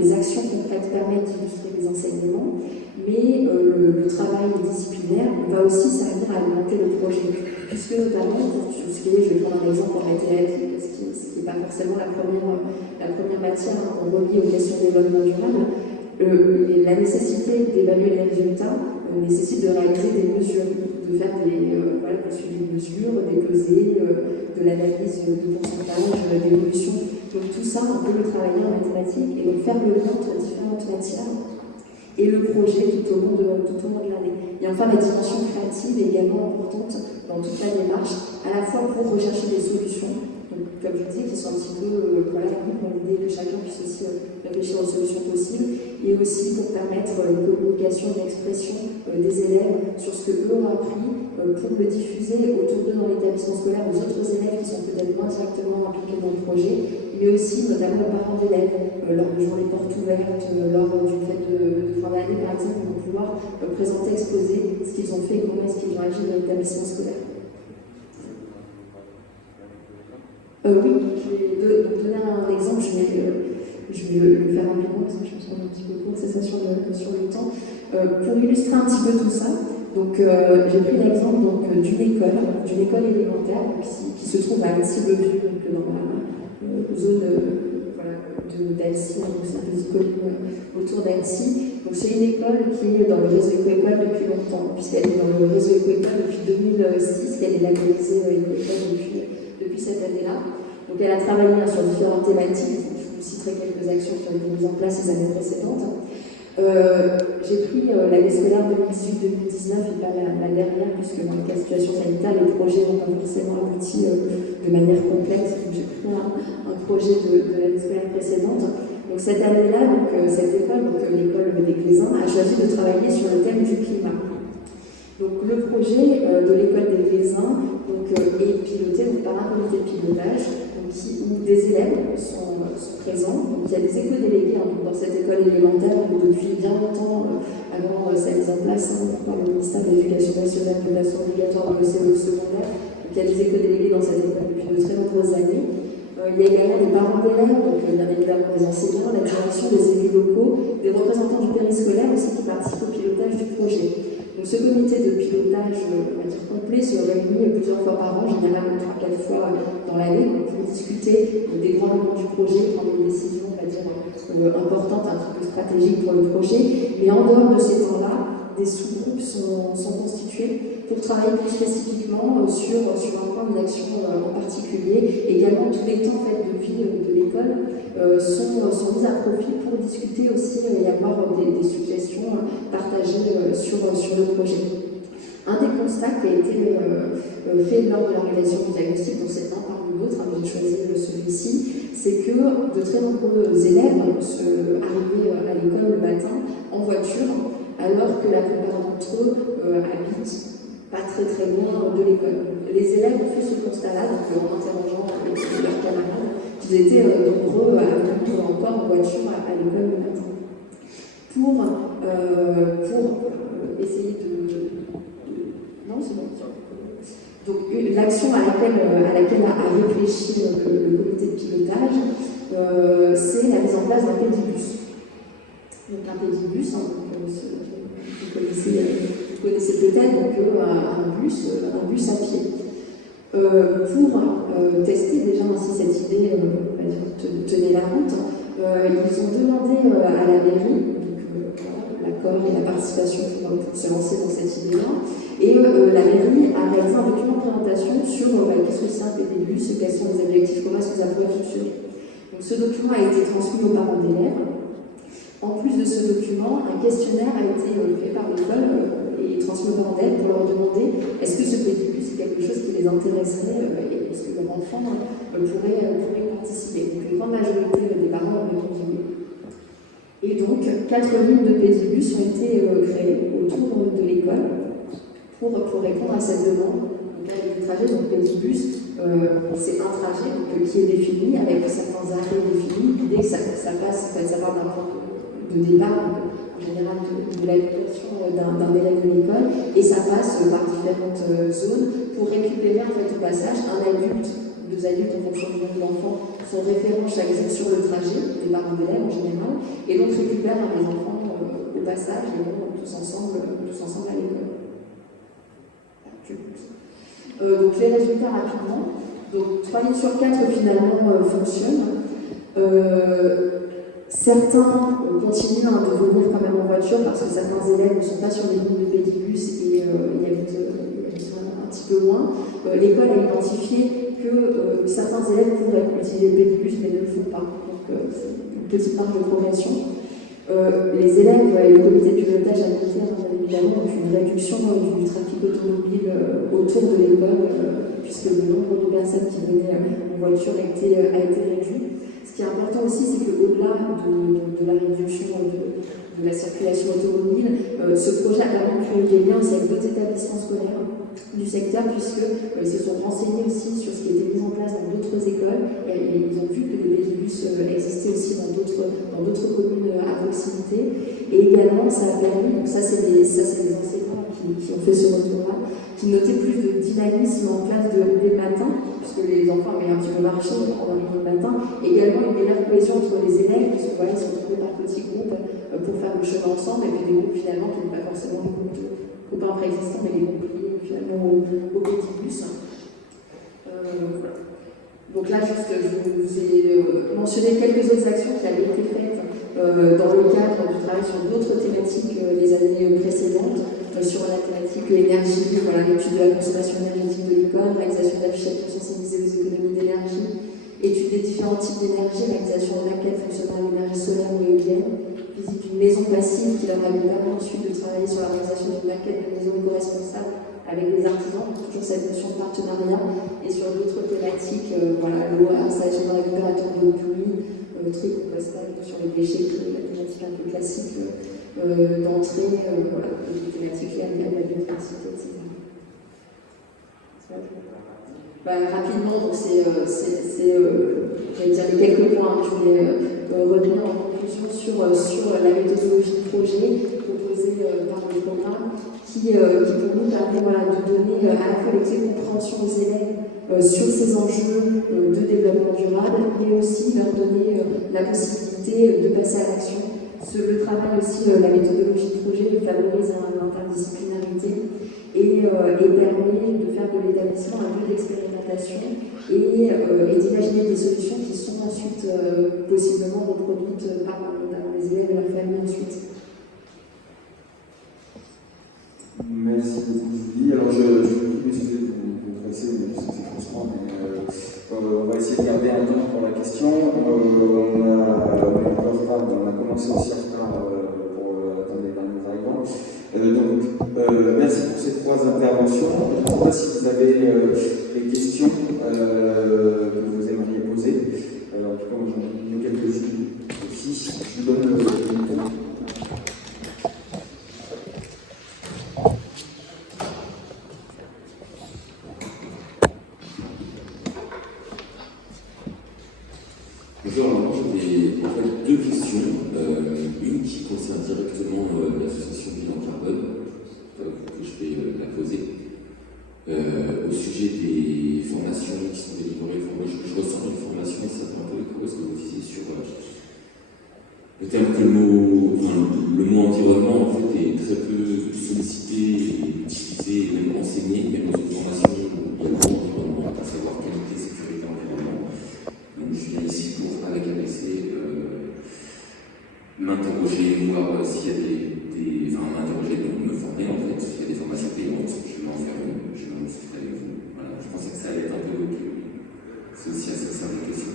les actions concrètes permettent d'illustrer les enseignements, mais le travail disciplinaire va aussi servir à alimenter le projet. Puisque notamment, je vais prendre un exemple en mathématiques, ce qui n'est pas forcément la première matière qu'on relie aux questions de développement durable. La nécessité d'évaluer les résultats nécessite de réaliser des mesures, de faire des suivis de mesures, des pesées, de l'analyse de pourcentage, d'évolution. Donc tout ça, on peut le travailler en mathématiques et donc faire le lien entre différentes matières et le projet tout au long de l'année. Et enfin, la dimension créative est également importante dans toute la démarche, à la fois pour rechercher des solutions, donc, comme je dis, qui sont un petit peu pour l'idée que chacun puisse aussi réfléchir aux solutions possibles, et aussi pour permettre une communication, une expression des élèves sur ce qu'eux ont appris, pour le diffuser autour d'eux dans l'établissement scolaire aux autres élèves qui sont peut-être moins directement impliqués dans le projet, mais aussi notamment aux parents d'élèves, lors du jour des portes ouvertes, lors d'une fête de fin d'année par exemple, ils vont pouvoir présenter, exposer ce qu'ils ont fait, comment est-ce qu'ils ont agi dans l'établissement scolaire. Oui, je vais donner un exemple, je vais le faire rapidement parce que je me sens un petit peu court, c'est ça sur le temps. Pour illustrer un petit peu tout ça, donc, j'ai pris l'exemple d'une école élémentaire qui se trouve à Annecy-le-Vieux, dans la zone d'Annecy, c'est un petit peu autour d'Annecy. Donc, c'est une école qui est dans le réseau éco-école depuis longtemps, puisqu'elle est dans le réseau éco-école depuis 2006, qu'elle est labellisée éco-école depuis cette année-là. Donc, elle a travaillé sur différentes thématiques. Je vous citerai quelques actions qui ont été mises en place les années précédentes. J'ai pris l'année scolaire 2018-2019 et pas la dernière, puisque dans le cas de situation sanitaire, les projets n'ont pas forcément abouti de manière complète. Donc j'ai pris un projet de l'année scolaire précédente. Donc cette année-là, cette école, l'école des Glézins, a choisi de travailler sur le thème du climat. Donc le projet de l'école des Glézins est piloté par un comité de pilotage où des élèves sont présents. Donc il y a des éco-délégués dans cette école élémentaire depuis bien longtemps avant sa mise en place par le ministère de l'Éducation nationale de façon obligatoire dans le secondaire. Donc il y a des éco-délégués dans cette école depuis de très nombreuses années. Il y a également des parents d'élèves, donc bien évidemment des enseignants, la direction, des élus locaux, des représentants du périscolaire aussi qui participent au pilotage du projet. Donc ce comité de pilotage complet se réunit plusieurs fois par an, généralement 3-4 fois dans l'année, pour discuter des grands moments du projet, prendre une décision, on va dire, importante, un petit peu stratégique pour le projet. Mais en dehors de ces temps-là, des sous-groupes sont constitués pour travailler plus spécifiquement sur un point d'action en particulier. Également, tous les temps de vie de l'école sont mis à profit pour discuter aussi et avoir des suggestions partagées sur le projet. Un des constats qui a été fait lors de l'organisation du diagnostic, donc c'est un parmi d'autres, j'ai choisi celui-ci, c'est que de très nombreux élèves arrivaient à l'école le matin en voiture, alors que la plupart d'entre eux habitent pas très très loin de l'école. Les élèves ont fait ce constat-là, donc en interrogeant leurs camarades, qu'ils étaient nombreux à venir encore en voiture à l'école le matin. Pour essayer de... Non, c'est bon. Donc l'action à laquelle a réfléchi le comité de pilotage, c'est la mise en place d'un pédibus. Donc un pédibus, vous connaissez peut-être un bus à pied. Pour tester déjà ainsi cette idée, tenez la route, ils ont demandé à la mairie l'accord et la participation pour se lancer dans cette idée-là. Et la mairie a réalisé un document de présentation sur qu'est-ce que c'est un pédibus, quels sont les objectifs, comment est-ce que ça pourrait fonctionner. Donc ce document a été transmis aux parents d'élèves. En plus de ce document, un questionnaire a été fait par l'école et transmis aux parents d'élèves pour leur demander est-ce que ce pédibus est quelque chose qui les intéresserait et est-ce que leur enfant pourrait participer. Donc une grande majorité des parents ont répondu oui. Et donc 4 lignes de pédibus ont été créées autour de l'école pour répondre à cette demande Donc là, les trajets, donc Pédibus, c'est un trajet donc, qui est défini avec certains arrêts définis. L'idée que ça passe, ça part d'un point de départ, donc, en général de l'habitation d'un élève de l'école, et ça passe par différentes zones pour récupérer en fait, au passage un adulte, 2 adultes en fonction du nombre d'enfants sont référents chaque jour sur le trajet, des parents d'élèves en général, et donc récupèrent les enfants au passage et vont tous ensemble à l'école. Donc les résultats rapidement. Donc 3 lignes sur 4 finalement fonctionnent. Certains continuent de venir quand même en voiture parce que certains élèves ne sont pas sur les lignes de Pédibus et ils habitent un petit peu loin. L'école a identifié que certains élèves pourraient utiliser le Pédibus mais ne le font pas. Donc c'est une petite marge de progression. Les élèves et le comité de pilotage à noté évidemment une réduction du trafic automobile autour de l'école puisque le nombre de personnes qui venaient en voiture a été réduit. Ce qui est important aussi, c'est qu'au-delà de la réduction de la circulation automobile, ce projet a permis de créer des liens aussi avec d'autres établissements scolaires du secteur, puisqu'ils se sont renseignés aussi sur ce qui était mis en place dans d'autres écoles, et ils ont vu que les Pédibus existaient aussi dans d'autres communes à proximité. Et également, ça a permis, donc ça c'est des enseignants qui ont fait ce retour-là, qui notaient plus de dynamisme en classe dès le matin, puisque les enfants avaient un petit peu marché pendant le matin, et également une meilleure cohésion entre les élèves, parce que voilà, ils se retrouvaient par petits groupes pour faire le chemin ensemble, et puis des groupes finalement qui n'étaient pas forcément des groupes de copains préexistants, mais des groupes liés finalement au Pédibus. Voilà. Donc là, juste, je vous ai mentionné quelques autres actions qui avaient été faites dans le cadre du travail sur d'autres thématiques les années précédentes, sur la thématique énergie, voilà, l'étude de la consommation énergétique de l'école, réalisation d'affichettes pour sensibiliser aux économies d'énergie, étude des différents types d'énergie, réalisation de maquettes fonctionnant à l'énergie solaire ou éolienne, visite d'une maison passive qui leur a permis ensuite de travailler sur la réalisation d'une maquette de maison éco-responsable avec des artisans, toujours cette notion de partenariat, et sur d'autres thématiques, voilà, l'eau, installation d'un récupérateur d'eau pluie, tri compostage sur les déchets, la thématique un peu classique d'entrée, voilà, des thématiques liées à la biodiversité, etc. Rapidement, donc j'allais dire les quelques points que je voulais retenir en conclusion sur la méthodologie de projet proposée par le programme qui pour nous permet de donner à la fois une compréhension aux élèves sur ces enjeux de développement durable, mais aussi leur donner la possibilité de passer à l'action. Le travail aussi, la méthodologie de projet favorise l'interdisciplinarité et permet de faire de l'établissement un lieu d'expérimentation et d'imaginer des solutions qui sont ensuite possiblement reproduites par les élèves et leurs familles ensuite. Merci beaucoup Julie. Alors je vous excusez de vous presser, mais c'est frustrant, mais on va essayer de garder un temps pour la question. On a commencé aussi à retard pour attendre les derniers arrivants. Donc merci pour ces 3 interventions. Je ne sais pas si vous avez des questions que vous aimeriez poser. En tout cas, moi j'en ai quelques-unes aussi. Je vous donne le micro. Bonjour, alors moi j'avais en fait 2 questions. Une qui concerne directement l'association Bilan Carbone, que je vais la poser, au sujet des formations qui sont délivrées. Moi je ressens une formation, ça fait un peu écho à ce que vous disiez sur le terme que le mot environnement en fait est très peu sollicité, utilisé et même enseigné, même dans une formation où il y a le mot environnement, à savoir qualité, sécurité, environnement. Donc je viens ici pour, avec ABC, m'interroger, voir s'il y a m'interroger, donc me former en fait, s'il y a des formations payantes, je vais en faire une, je vais en discuter avec vous. Voilà, je pensais que ça allait être un peu évoqué, c'est aussi assez simple la question.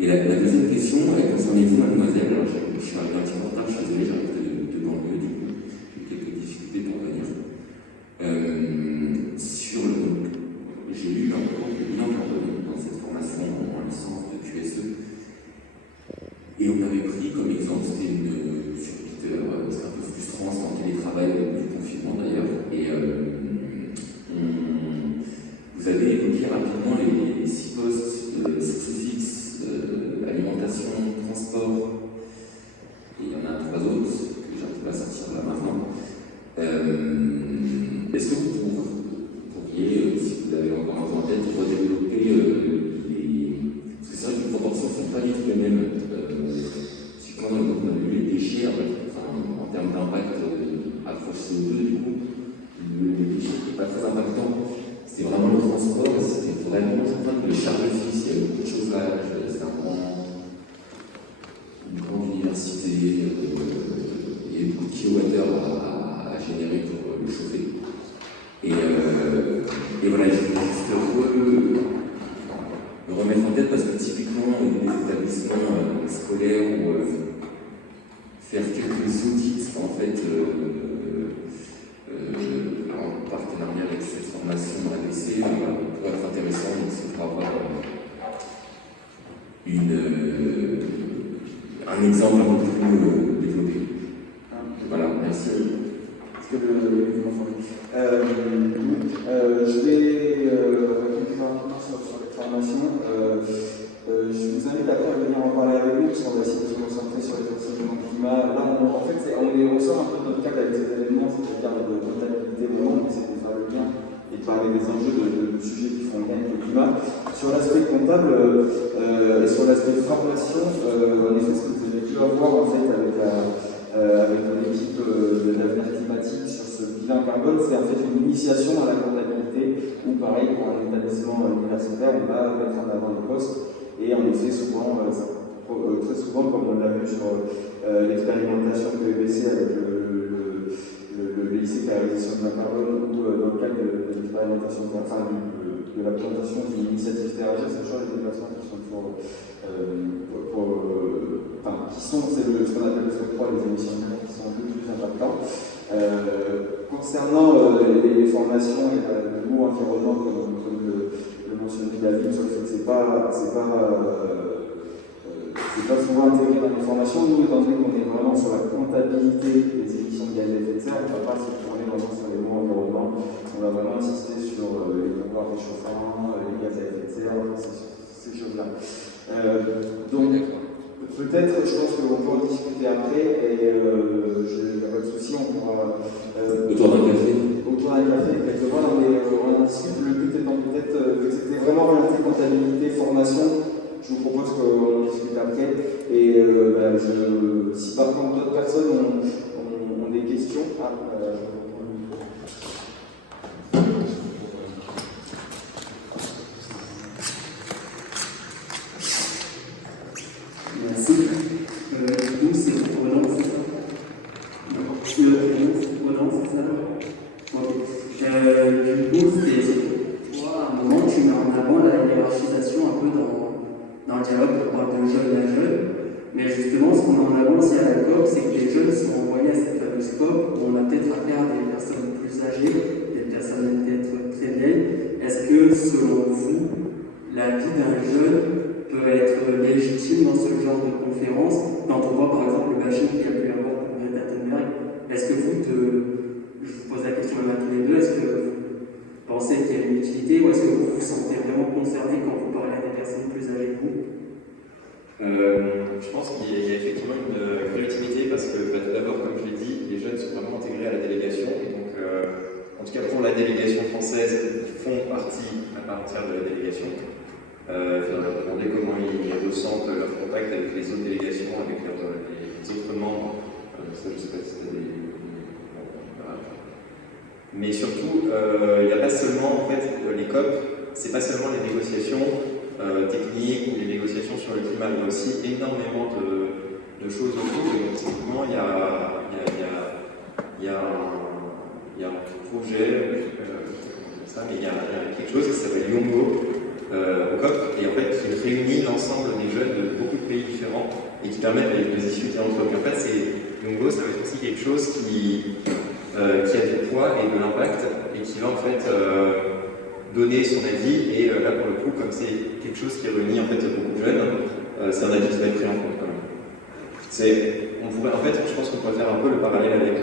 Et la deuxième question, elle concerne vous, mademoiselle. Alors je suis arrivé un petit peu en retard, je suis désolé, j'arrive de banlieue du coup, j'ai quelques difficultés pour venir. Si Vous avez évoqué rapidement les 6 postes, 6 fixes, alimentation, transport, et il y en a 3 autres que j'arrive pas à sortir là maintenant. Est-ce que vous pourriez, si vous l'avez encore un peu en tête, redévelopper les... Parce que c'est vrai que les proportions ne sont pas du tout les mêmes. Si quand on a vu les déchets, en termes d'impact approche CO2, du coup, les déchets n'étaient pas très impactants. C'était vraiment le transport, c'était vraiment le charge fixe, il y avait beaucoup de choses là. C'était une grande université, il y avait beaucoup de kilowattheures à générer pour le chauffer. Et voilà, je voulais juste le remettre en tête parce que typiquement, les établissements scolaires ou faire quelques audits en fait en partenariat avec cette formation ABC pourrait être intéressant, donc c'est pour avoir un exemple un peu plus développé. Voilà, merci. Est-ce que le je vais répondre rapidement sur les formations. Je vous invite après à venir en parler avec nous, parce qu'on va essayer de se concentrer sur les enseignements climat. Là, on sort un peu de notre cadre avec ces événements, c'est-à-dire de comptabilité vraiment, on essaie de faire le lien et de parler des enjeux de sujets qui font lien avec le climat. Sur l'aspect comptable et sur l'aspect formation, en effet, ce que vous avez pu avoir en fait avec l'équipe de l'avenir climatique sur ce bilan carbone, c'est en fait une initiation à la comptabilité où, pareil, pour un établissement universitaire, on va mettre en avant les postes. Et en effet, souvent, très souvent, comme on l'a vu sur l'expérimentation de l'EBC avec le lycée de la réalisation de la carbone, ou dans le cadre de l'expérimentation, de la présentation d'une initiative TRG, c'est toujours les déplacements qui sont toujours c'est ce qu'on appelle le scope 3, les émissions de qui sont un peu plus impactantes. Concernant les formations et le mot environnement, comme le mentionnait David, sur le fait que c'est pas souvent intégré dans les formations. Nous, étant donné qu'on est vraiment sur la comptabilité des émissions de gaz à effet de serre, on ne va pas se tourner vraiment sur les mots environnement. On va vraiment insister sur les pouvoirs réchauffants, les gaz à effet de serre, ces choses-là. Donc, peut-être, je pense qu'on peut en discuter après, et je n'ai pas de souci, on pourra. Autour d'un café. Autour d'un café, exactement, mais on en discute. Le but étant peut-être que c'était vraiment orienté comptabilité, formation. Je vous propose qu'on en discute après. Et si par contre d'autres personnes ont des questions, Merci. Du coup, c'est Roland, c'est ça? C'est Roland, c'est ça? Ok. Du coup, c'est toi, à un moment, tu mets en avant la hiérarchisation un peu dans le dialogue, on parle de jeunes à jeunes. Mais justement, ce qu'on met en avant aussi à la COP, c'est que les jeunes sont envoyés à cette fameuse COP où on a peut-être affaire à des personnes plus âgées, des personnes peut-être très vieilles. Est-ce que, selon vous, la vie d'un jeune peut être légitime dans ce genre de conférence, quand on voit par exemple le bashing qu'il y a pu y avoir pour Greta Thunberg? Est-ce que je vous pose la question même à tous les deux, est-ce que vous pensez qu'il y a une utilité ou est-ce que vous vous sentez vraiment concerné quand vous parlez à des personnes plus âgées que vous? Je pense qu'il y a effectivement une vraie utilité parce que tout d'abord, comme je l'ai dit, les jeunes sont vraiment intégrés à la délégation et donc en tout cas pour la délégation française, ils font partie à part entière de la délégation. Je leur demander comment ils ressentent leur contact avec les autres délégations, avec les autres membres. Ça, je ne sais pas si tu as des. Mais surtout, il n'y a pas seulement, en fait, les COP, c'est pas seulement les négociations techniques ou les négociations sur le climat, il y a aussi énormément de choses autour. Et donc, typiquement, il y a un projet, je ne sais pas comment dire ça, mais il y a quelque chose qui s'appelle Yongo. Au COP, et en fait qui réunit l'ensemble des jeunes de beaucoup de pays différents et qui permettent de les discuter entre eux. Et en fait, Yongo, ça va être aussi quelque chose qui a du poids et de l'impact et qui va en fait donner son avis. Et là, pour le coup, comme c'est quelque chose qui réunit en fait beaucoup de jeunes, c'est un avis qui va être pris en compte quand même. En fait, je pense qu'on pourrait faire un peu le parallèle avec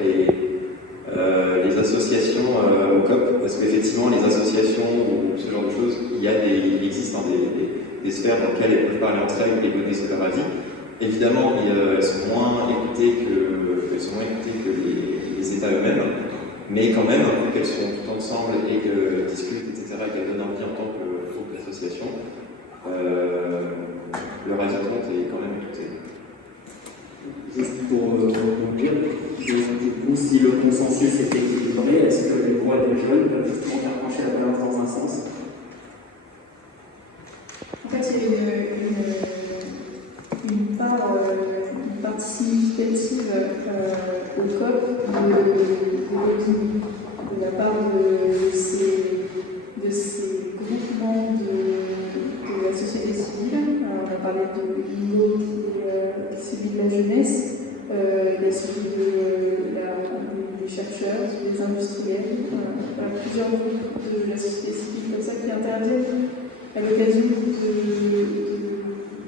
les associations au COP, parce qu'effectivement, les associations ou ce genre de choses, il existe des sphères dans lesquelles elles peuvent parler entre elles et donner leur avis. Évidemment, elles sont moins écoutées que les États eux-mêmes, mais quand même, qu'elles sont toutes ensemble et qu'elles discutent, etc., et qu'elles donnent envie en tant qu'association, leur avis compte est quand même écouté. Juste pour conclure, du coup, si le consensus est équilibré, est-ce que les voix des jeunes peuvent justement faire pencher la balance dans un sens? En fait, il y a une part significative au COP de la part de ces groupements de la société civile. Alors, on a parlé de l'IMO, celui de la jeunesse, il y a celui des chercheurs, des industriels, plusieurs groupes de la société civile comme ça qui interviennent à l'occasion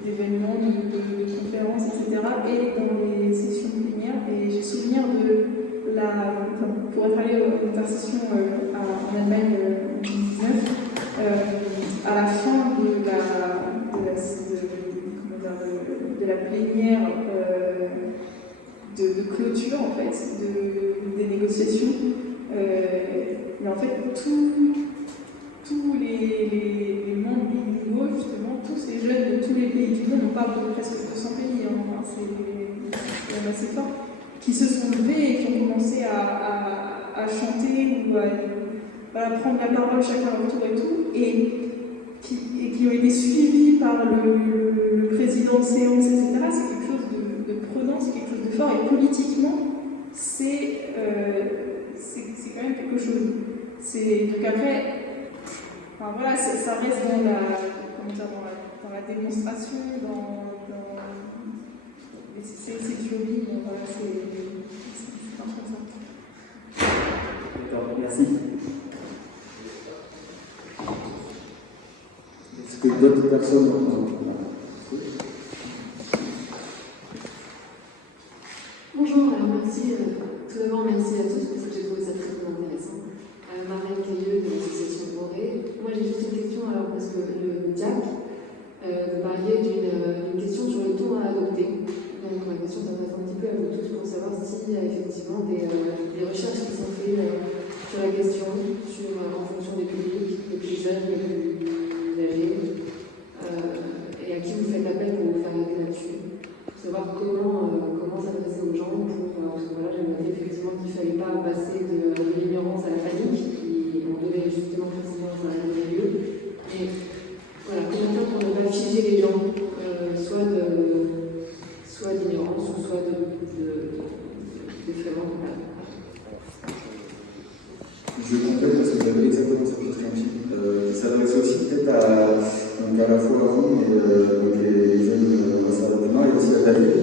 d'événements, de conférences, etc. et dans les sessions plénières. Et j'ai souvenir pour être allé à une session en Allemagne en 2019, à la fin de la plénière de clôture en fait, des négociations, et en fait tous les membres du niveau, justement, tous ces jeunes de tous les pays du monde, on parle de presque 200 pays, hein, enfin, c'est assez fort, qui se sont levés et qui ont commencé à chanter ou à prendre la parole chacun à leur tour et tout, et qui ont été suivis par le président de séance, etc. C'est quelque chose de prenant, c'est quelque chose de fort, et politiquement, c'est quand même quelque chose. Donc après, enfin, voilà, ça reste dans la démonstration, c'est théorie, donc voilà, c'est un peu ça. D'accord, merci. Est-ce que d'autres personnes ont... Bonjour, alors merci, tout d'abord merci à tous parce que j'ai trouvé ça très intéressant. Marianne Cailleux de l'association Boré. Moi j'ai juste une question, alors parce que le DIAC parlait d'une question sur le ton à adopter. Donc ma question s'adresse un petit peu à vous tous pour savoir s'il y a effectivement des recherches qui sont faites sur la question, en fonction des publics, les plus jeunes, les plus âgés, et à qui vous faites appel pour vous faire aider là-dessus. Savoir comment s'adresser aux gens parce que voilà, j'ai noté effectivement qu'il ne fallait pas passer de l'ignorance à la panique, on devait justement précisément dans un milieu. Et voilà, comment faire pour ne pas figer les gens, soit d'ignorance ou soit de fréquence. Je complète parce que vous avez exactement cette question aussi. Il s'adresse aussi peut-être à la fois à vous et les jeunes ambassadeurs et aussi à David.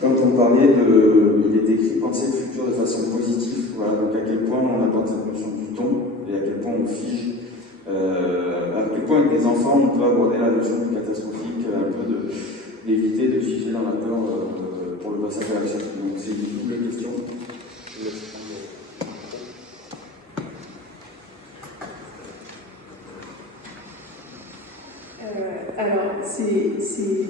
Quand on parlait il est écrit penser le futur de façon positive, voilà, donc à quel point on apporte cette notion du ton et à quel point on fige, à quel point avec des enfants on peut aborder la notion du catastrophique, un peu d'éviter de figer dans la peur pour le passage à l'action. Donc c'est une double question. Alors, c'est une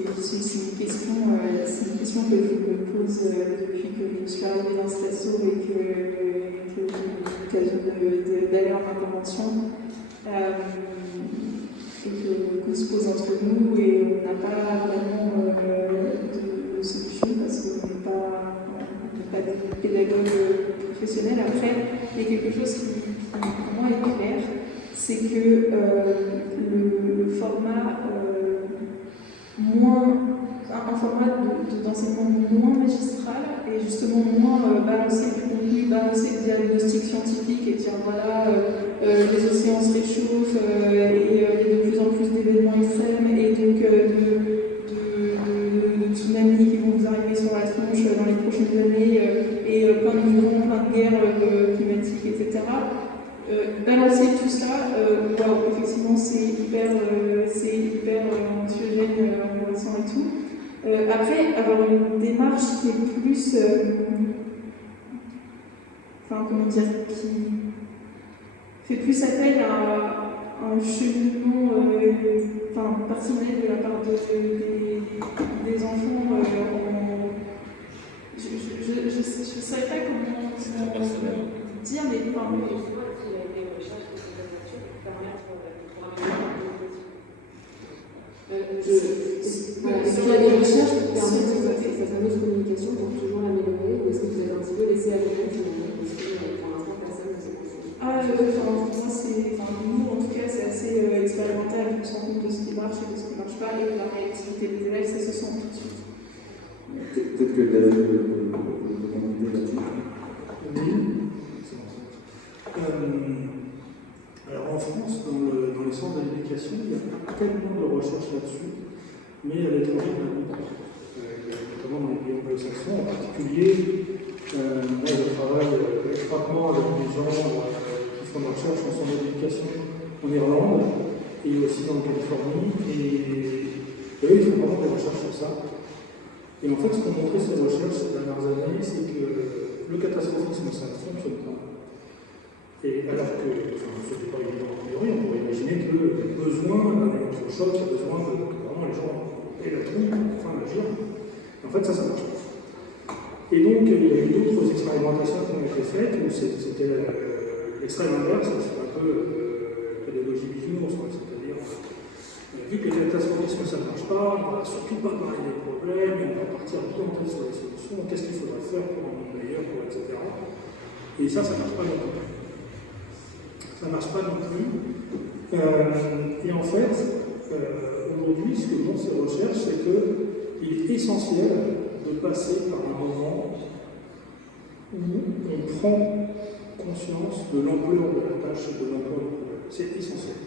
question que je me pose depuis que je suis arrivée dans cet assaut et que j'ai eu l'occasion d'aller en intervention et que se pose entre nous, et on n'a pas vraiment de solution parce qu'on n'est pas des pédagogues professionnels. Après, il y a quelque chose qui pour moi est clair, c'est que le format un format d'enseignement moins magistral et justement moins balancer du contenu, balancer le diagnostic scientifique et dire voilà, les océans se réchauffent et il y a de plus en plus d'événements extrêmes et donc de tsunamis qui vont vous arriver sur la tronche dans les prochaines années et plein de migrants, plein de guerres climatiques, etc. Balancer tout ça, wow, effectivement c'est hyper anxiogène, angoissant et tout. Après, avoir une démarche qui est plus qui fait plus appel à un cheminement personnel de la part des enfants. Je ne savais pas comment dire, mais est-ce qu'il y a des recherches qui permettent cette fameuse communication pour toujours l'améliorer, ou est-ce que vous avez un petit peu laissé à l'école finalement, parce que pour l'instant personne ne sait quoi pour moi, nous en tout cas, c'est assez expérimental, on se rend compte de ce qui marche et de ce qui ne marche pas, et la réactivité des élèves, ça se sent tout de suite. Peut-être que Gaël peut compléter là-dessus. Oui, alors en France, dans les centres de l'éducation, il y a tellement de recherches là-dessus, mais à l'étranger, notamment dans les pays anglo-saxons, en particulier, moi je travaille étroitement avec des gens qui font de la recherche en centre d'éducation en Irlande et aussi en Californie, et eux ils font vraiment des recherches sur ça. Et en fait, ce qu'ont montré ces recherches ces dernières années, c'est que le catastrophisme, ça ne fonctionne pas. Et alors que, ce n'est pas évident a priori, on pourrait imaginer qu'il y a besoin d'un électrochoc, il y a besoin que vraiment les gens aient la troupe pour enfin agir. En fait, ça marche pas. Et donc, il y a eu d'autres expérimentations qui ont été faites, où c'était l'extrême inverse, c'est un peu pédagogie bisounours, c'est-à-dire, vu que les catastrophismes, ça ne marche pas, on ne va surtout pas parler des problèmes, et on va partir plutôt en tête sur les solutions, qu'est-ce qu'il faudrait faire pour un monde meilleur, etc. Et ça ne marche pas non plus. Ça ne marche pas non plus. Et en fait, aujourd'hui, ce que montrent ces recherches, c'est qu'il est essentiel de passer par un moment où on prend conscience de l'ampleur de la tâche et de l'ampleur du problème. C'est essentiel.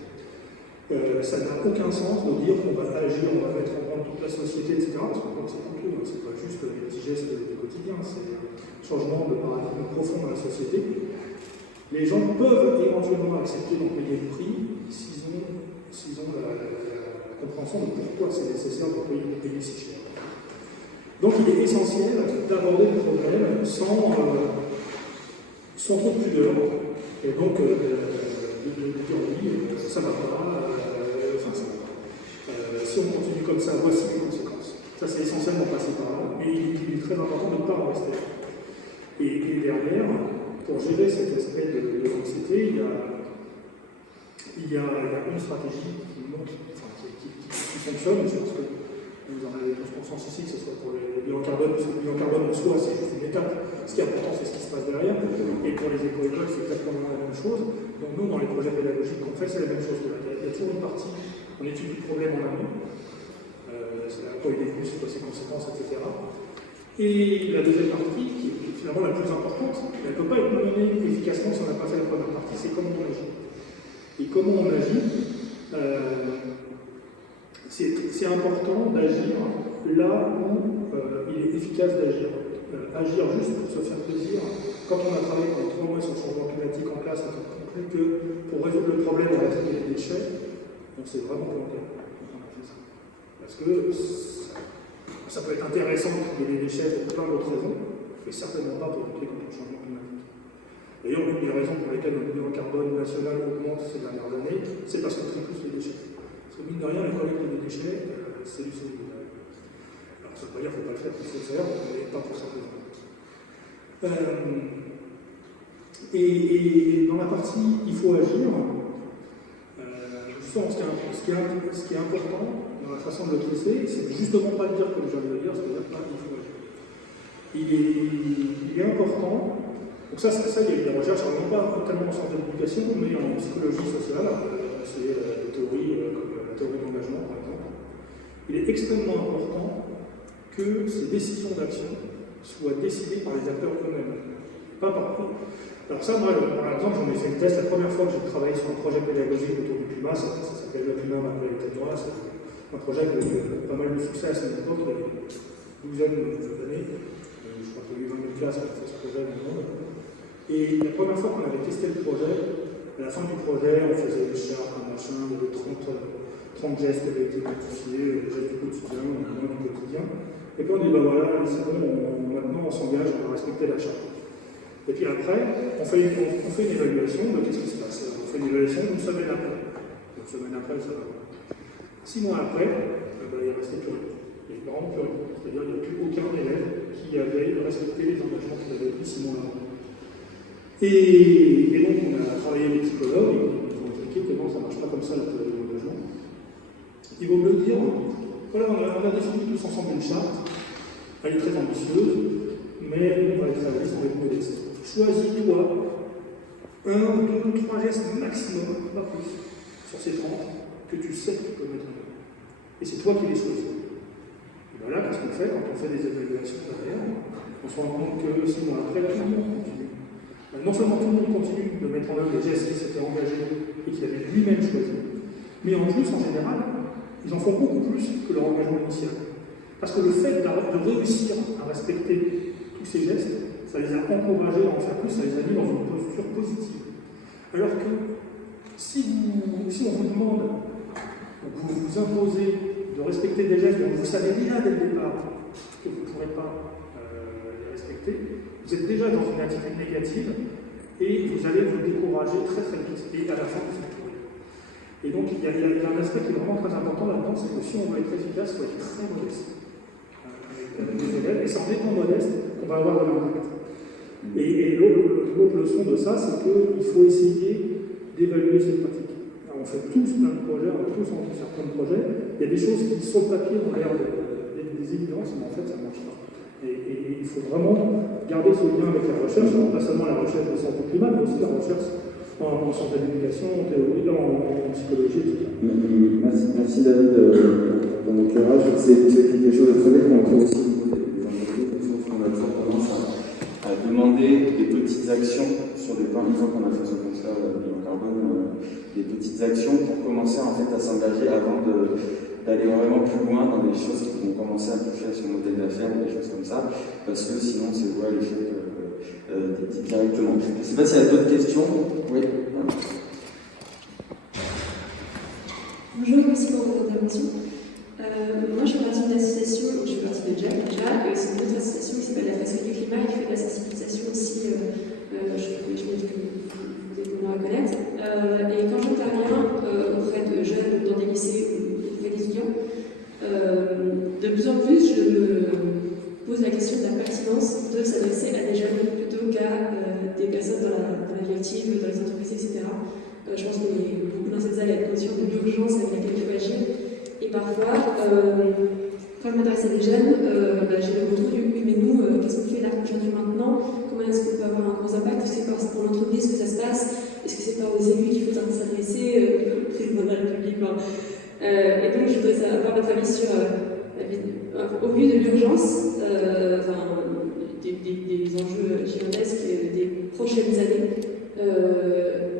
Ça n'a aucun sens de dire qu'on va agir, on va mettre en branle toute la société, etc. Parce que c'est tout, hein, c'est pas juste les petits gestes du quotidien, c'est un changement de paradigme profond dans la société. Les gens peuvent éventuellement accepter d'en payer le prix s'ils ont la compréhension de pourquoi c'est nécessaire de payer si cher. Donc il est essentiel d'aborder le problème sans trop de pudeur. Et donc de dire oui, ça ne va pas, ça va pas. Si on continue comme ça, voici les conséquences. Ça c'est essentiel d'en passer par là, mais il est très important de ne pas en rester. Et derrière, pour gérer cet aspect de l'anxiété, il y a une stratégie qui fonctionne. Je pense que vous en avez tous conscience ici, que ce soit pour les bilans carbone, parce que le bilan carbone en soi, c'est juste une étape. Ce qui est important, c'est ce qui se passe derrière. Et pour les éco-écoles, c'est exactement la même chose. Donc nous, dans les projets pédagogiques qu'on fait, c'est la même chose. Il y a toujours une partie, on étudie le problème en amont. C'est à quoi il est venu, c'est quoi ses conséquences, etc. Et la deuxième partie, qui est finalement la plus importante, elle ne peut pas être menée efficacement si on n'a pas fait la première partie, c'est comment on agit. Et comment on agit, c'est important d'agir là où il est efficace d'agir. Agir juste pour se faire plaisir, quand on a travaillé pendant 3 mois sur le changement climatique en classe, on a compris que pour résoudre le problème, on va traiter les déchets, on s'est vraiment planté quand on a fait ça. Parce que ça peut être intéressant de trouver des déchets pour plein d'autres raisons, mais certainement pas pour lutter contre le changement climatique. D'ailleurs, une des raisons pour lesquelles le bilan carbone national augmente ces dernières années, c'est parce qu'on trie plus les déchets. Parce que mine de rien, les collectes de déchets, c'est du CO2. Alors ça ne veut pas dire qu'il ne faut pas le faire, il faut le faire, mais pas pour cette raison. Et dans la partie il faut agir, justement, ce qui est important dans la façon de le traiter, c'est justement pas de dire comme je viens de le dire, c'est-à-dire pas il faut agir. Il est important, donc ça il y a eu des recherches, non pas tellement en santé d'éducation, mais en psychologie sociale, c'est des théories comme la théorie de l'engagement par exemple. Il est extrêmement important que ces décisions d'action soient décidées par les acteurs eux-mêmes, pas par eux. Alors ça, moi, par exemple, j'en ai fait le test la première fois que j'ai travaillé sur un projet pédagogique autour du climat, ça s'appelle la climat, après les Ténois, c'est un projet qui a eu pas mal de succès à cette époque, il y a une douzaine d'années, je crois qu'il y a eu 20 000 classes qui ont fait ce projet dans le monde. Et la première fois qu'on avait testé le projet, à la fin du projet, on faisait des chartes, un machin, il y avait 30 gestes qui avaient été identifiés, les gestes du quotidien, moins du quotidien. Et puis on dit, bah voilà, c'est bon, maintenant on s'engage, on va respecter la charte. Et puis après, on fait une évaluation, ben, qu'est-ce qui se passe? On fait une évaluation une semaine après. Une semaine après, ça va. 6 mois après, ben, il ne restait plus rien. Il n'y a vraiment plus rien. C'est-à-dire qu'il n'y a plus aucun élève qui avait respecté les engagements qu'il avait pris 6 mois avant. Et donc, on a travaillé avec les psychologues, et ils nous ont expliqué que non, ça ne marche pas comme ça, l'engagement. Ils vont me dire, voilà, on a défini tous ensemble une charte, elle est très ambitieuse, mais on va être réaliste, on va être modeste. Choisis-toi 1, 2, 3 gestes maximum, pas plus, sur ces 30, que tu sais que tu peux mettre en œuvre. Et c'est toi qui les choisis. Et voilà, qu'est-ce qu'on fait quand on fait des évaluations derrière? On se rend compte que 6 mois après, tout le monde continue. Non seulement tout le monde continue de mettre en œuvre les gestes qui s'étaient engagés et qu'il avait lui-même choisi, mais en plus, en général, ils en font beaucoup plus que leur engagement initial. Parce que le fait de réussir à respecter tous ces gestes, ça les a encouragés à en faire plus, ça les a mis dans une posture positive. Alors que si on vous demande, vous vous imposez de respecter des gestes dont vous savez déjà dès le départ que vous ne pourrez pas les respecter, vous êtes déjà dans une attitude négative et vous allez vous décourager très très vite et à la fin vous êtes pourri. Et donc il y a un aspect qui est vraiment très important là-dedans, c'est que si on veut être efficace, il faut être très modeste avec les élèves, et c'est en étant modeste qu'on va avoir de l'impact. Et l'autre leçon de ça, c'est qu'il faut essayer d'évaluer cette pratique. Alors, on fait tous plein de projets, on a tous envie de faire plein de projets, il y a des choses qui sur le papier ont l'air des évidences, mais en fait ça ne marche pas. Et il faut vraiment garder ce lien avec la recherche, pas seulement la recherche de santé climat, mais aussi la recherche en santé d'éducation, en théorie, en psychologie, etc. Merci David pour ton éclairage. C'est quelque chose de très bien qu'on trouve aussi au niveau des entreprises. On a toujours tendance à demander des petites actions sur des points. Une fois qu'on a fait ce constat bilan carbone, des petites actions pour commencer en fait à s'engager avant d'aller vraiment plus loin dans des choses qui vont commencer à toucher à son modèle d'affaires ou des choses comme ça, parce que sinon c'est voué à l'échec directement. Je ne sais pas s'il y a d'autres questions. Oui. Bonjour, merci pour votre intervention. Moi je fais partie d'une association, je fais partie de JAC déjà, c'est une autre association qui s'appelle la Façon du climat et qui fait de la sensibilisation aussi, je pense que vous devez la reconnaître. Et quand j'interviens auprès de jeunes dans des lycées ou auprès d'étudiants, de plus en plus je me pose la question de la pertinence de s'adresser à des jeunes plutôt qu'à des personnes dans la vie active, dans les entreprises, etc. Je pense qu'on est beaucoup dans cette salle à être conscient de l'urgence avec laquelle il faut agir. Et parfois, quand je m'adresse à des jeunes, j'ai le retour du oui, mais nous, qu'est-ce qu'on fait là aujourd'hui maintenant? Comment est-ce qu'on peut avoir un gros impact? Est-ce que c'est pour l'entreprise que ça se passe? Est-ce que c'est pas aux élus qu'il faut s'adresser, le président de la République? Et donc, je voudrais avoir votre avis sur, au vu de l'urgence, des enjeux gigantesques des prochaines années,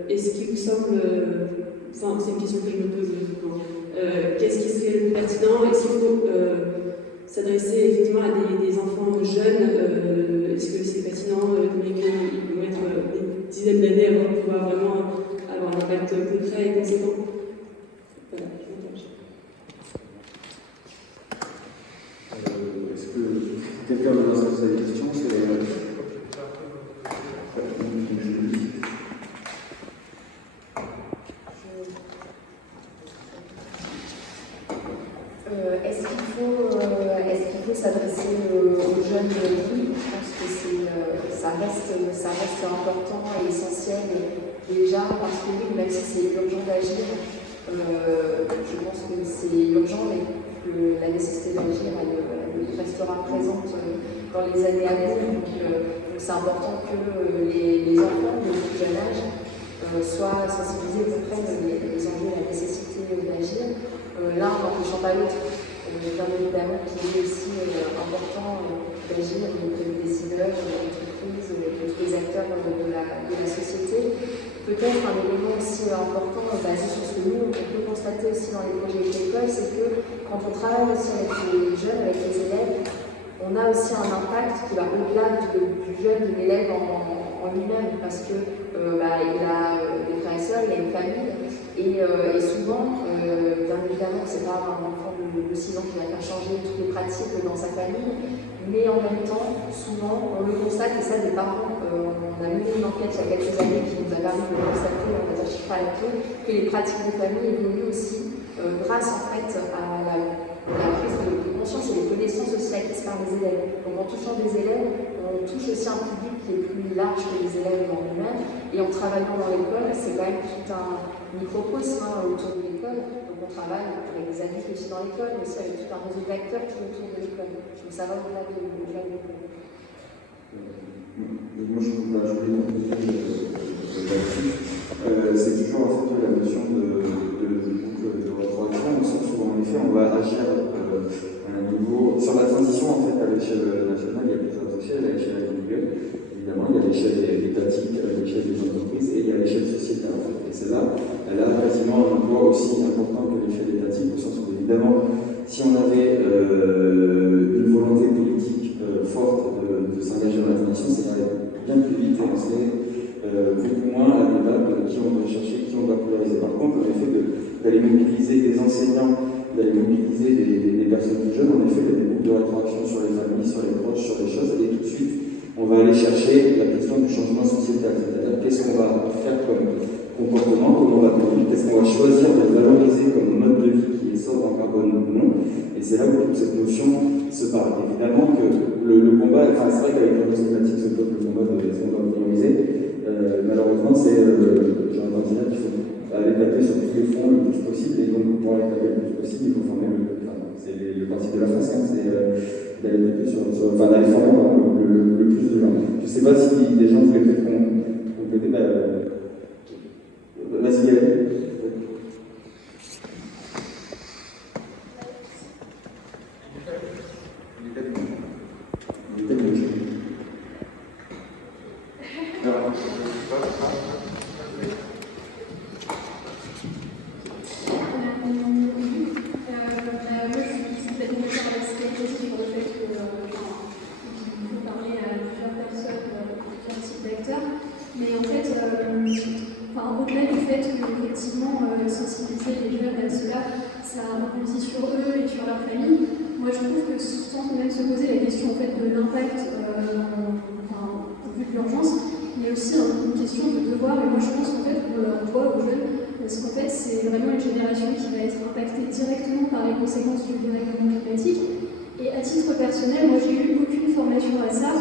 est-ce qu'il vous semble, c'est une question que je me pose, qu'est-ce qui serait le plus pertinent? Est-ce qu'il faut s'adresser effectivement à des enfants jeunes? Est-ce que c'est pertinent de mettre des dizaines d'années avant de pouvoir vraiment avoir un impact concret et conséquent? Voilà, je m'interroge. Est-ce que quelqu'un veut lancer sa question? Est-ce qu'il faut s'adresser aux jeunes? Oui, je pense que ça reste important et essentiel déjà parce que oui, même si c'est urgent d'agir, je pense que c'est urgent et que la nécessité d'agir elle restera présente dans les années à venir. Donc c'est important que les enfants de plus jeune âge soient sensibilisés, comprennent les enjeux et la nécessité d'agir. L'un n'empêchant pas l'autre. Bien évidemment qu'il est aussi important d'agir avec les décideurs, les entreprises, tous les acteurs de la société. Peut-être un élément aussi important basé sur ce que nous on peut constater aussi dans les projets de l'école, c'est que quand on travaille aussi avec les jeunes, avec les élèves, on a aussi un impact qui va au-delà du jeune, de l'élève en lui-même, parce que il a des frères et sœurs, il a une famille, et souvent, bien évidemment, c'est pas un enfant de 6 ans qui va faire changer toutes les pratiques dans sa famille, mais en même temps, souvent, on le constate, et ça, des parents on a mené une enquête il y a quelques années qui nous a permis de constater, on va dire chiffre à la clé, que les pratiques de famille évoluent aussi grâce en fait à la prise de conscience et des connaissances aussi acquises par les élèves. Donc en touchant des élèves, on touche aussi un public qui est plus large que les élèves en eux-mêmes. Et en travaillant dans l'école, c'est quand même tout un microcosme autour de l'école. Donc on travaille avec des adultes aussi dans l'école, mais aussi avec tout un réseau d'acteurs qui est autour de l'école. Donc ça va au-delà de l'école. Moi, je voulais là-dessus. C'est toujours en fait la notion de rétroaction, au sens où en effet on va agir à un niveau. Sur la transition, en fait, à l'échelle nationale, il y a plusieurs échelles, à l'échelle individuelle, évidemment, il y a l'échelle étatique, à l'échelle des entreprises, et il y a l'échelle sociétale, en fait. Et celle-là, elle a quasiment un poids aussi important que l'échelle étatique, au sens où, évidemment, si on avait une volonté politique forte de s'engager dans la transition, c'est bien plus vite et on serait beaucoup moins à débat de qui on doit chercher, qui on doit polariser. Par contre, en effet, d'aller mobiliser des enseignants, d'aller mobiliser des personnes plus jeunes, en effet, il y a des groupes de rétroaction sur les familles, sur les proches, sur les choses, et tout de suite, on va aller chercher la question du changement sociétal, c'est-à-dire qu'est-ce qu'on va faire comme comportement, comment on va conduire, est-ce qu'on va choisir de valoriser comme mode de vie qui est sobre en carbone ou non, et c'est là où toute cette notion se parle. Évidemment que le combat, enfin c'est vrai qu'avec la climatique se pose le combat de est-ce qu'on va prioriser, malheureusement c'est j'ai entendu dire qu'il faut aller taper sur tous les fronts le plus possible, et donc pour aller taper le plus possible, il faut former c'est le principe de la France, hein, c'est d'aller taper d'aller former le plus de gens. Je ne sais pas si des gens voulaient peut-être compléter. Vas-y, Gaël. Mais en fait, au-delà du fait qu'effectivement, sensibiliser les jeunes à cela, ça rebondit sur eux et sur leur famille, moi je trouve que sans même se poser la question en fait, de l'impact au vu de l'urgence, mais aussi une question de devoir, et moi je pense qu'en fait, on leur doit aux jeunes, parce qu'en fait, c'est vraiment une génération qui va être impactée directement par les conséquences du dérèglement climatique. Et à titre personnel, moi j'ai eu aucune formation à ça,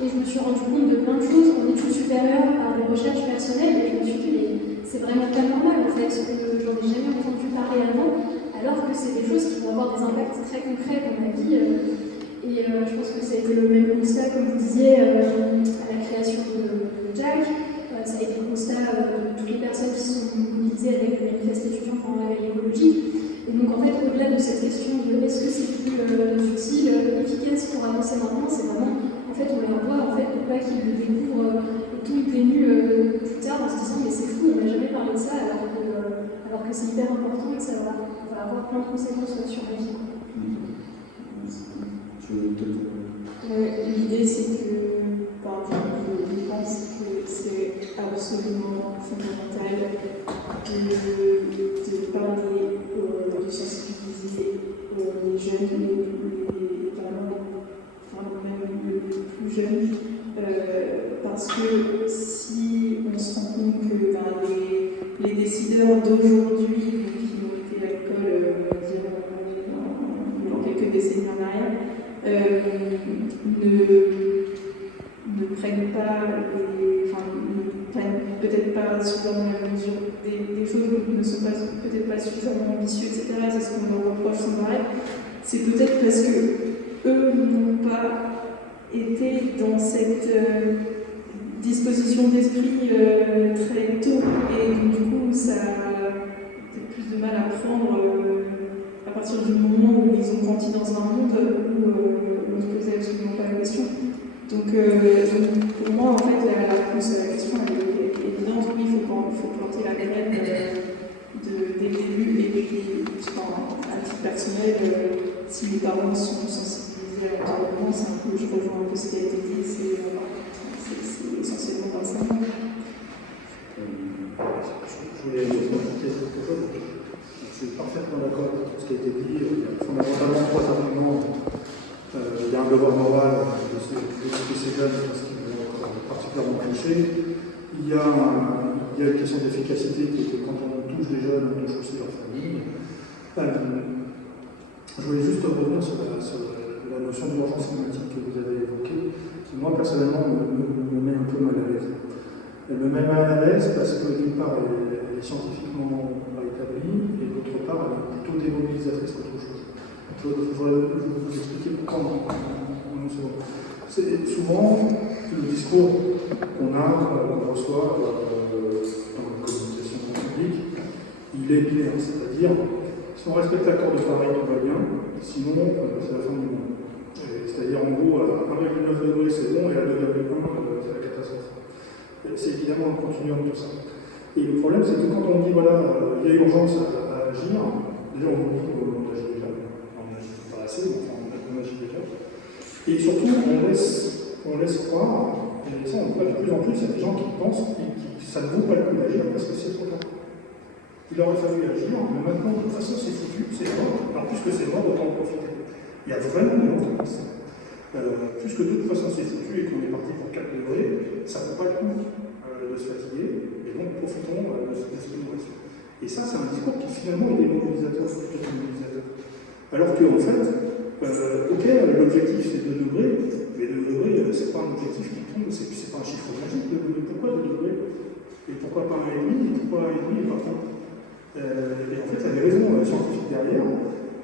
et je me suis rendu compte de plein de choses en études supérieures par des recherches personnelles, et je me suis dit, mais c'est vraiment pas normal en fait, que j'en ai jamais entendu parler avant, alors que c'est des choses qui vont avoir des impacts très concrets dans ma vie. Et je pense que ça a été le même constat, comme vous disiez, à la création de Jack. Ça a été le constat de toutes les personnes qui sont mobilisées avec le manifeste étudiant pour un réveil écologique. Et donc en fait, au-delà de cette question de est-ce que c'est plus utile, efficace pour avancer maintenant, c'est vraiment, en fait, on leur doit, en fait, pour pas qu'ils le découvrent tout nu plus tard en se disant mais c'est fou, on n'a jamais parlé de ça, alors que c'est hyper important et que ça va avoir plein de conséquences sur la vie. L'idée, c'est que, par exemple, je pense que c'est absolument fondamental de parler, de sensibiliser les jeunes, les parents, même les plus jeunes, parce que si on se rend compte que les décideurs d'aujourd'hui, qui ont été à l'école, dans quelques décennies en arrière, ne prennent pas, ne prennent peut-être pas suffisamment la mesure des choses, ne sont peut-être pas suffisamment ambitieux, etc. C'est ce qu'on leur reproche sans arrêt. C'est peut-être parce que eux n'ont pas été dans cette disposition d'esprit très tôt, et du coup ça a peut-être plus de mal à prendre à partir du moment où ils ont grandi dans un monde où on ne se posait absolument pas la question. Donc pour moi, en fait, la réponse à la question est évidente. Oui, il faut planter la graine dès le début, et puis, à titre personnel, si les parents sont sensibilisés à l'environnement, c'est un peu, je rejoins un peu ce qui a été dit, c'est essentiellement comme ça. Je voulais juste ajouter quelque chose. Je suis parfaitement d'accord avec tout ce qui a été dit. Il y a fondamentalement 3 arguments. Il y a un devoir moral de ces jeunes parce qu'ils vont encore partir particulièrement touchés. Il y a une question d'efficacité qui est que quand on touche des jeunes, on touche aussi leur famille. Je voulais juste revenir sur la notion d'urgence climatique que vous avez évoquée, qui moi personnellement me met un peu mal à l'aise. Elle me met mal à l'aise parce que d'une part elle est scientifiquement pas établie et d'autre part elle est plutôt démobilisatrice qu'autre chose. Je vais vous expliquer pourquoi en une seconde. C'est souvent le discours qu'on reçoit dans la communication publique, il est binaire, c'est-à-dire si on respecte l'accord de Paris, tout va bien, sinon c'est la fin du monde. C'est-à-dire en gros, à 1,9 degré c'est bon et à 2,1 c'est la catastrophe. C'est évidemment un continuum tout ça. Et le problème c'est que quand on dit voilà, il y a urgence à agir, déjà on nous dit qu'on agit déjà, on n'agit pas assez, mais enfin on agit déjà. Et surtout on laisse croire, et ça on voit de plus en plus, il y a des gens qui pensent que ça ne vaut pas le coup d'agir parce que c'est trop tard. Il aurait fallu agir, mais maintenant de toute façon c'est foutu, c'est mort, alors plus que c'est mort, autant en profiter. Il y a vraiment des gens qui pensent ça. Puisque de toute façon c'est foutu et qu'on est parti pour 4 degrés, ça ne vaut pas le coup de se fatiguer, et donc profitons de cette innovation. Et ça, c'est un discours qui finalement est démobilisateur, alors qu'en fait, ok, l'objectif c'est 2 degrés, mais 2 degrés, c'est pas un objectif qui tombe, c'est pas un chiffre magique. Pourquoi 2 degrés? Et pourquoi pas 1,5? Et pourquoi 1,5 et pas 1? Et en fait, il y a des raisons scientifiques derrière.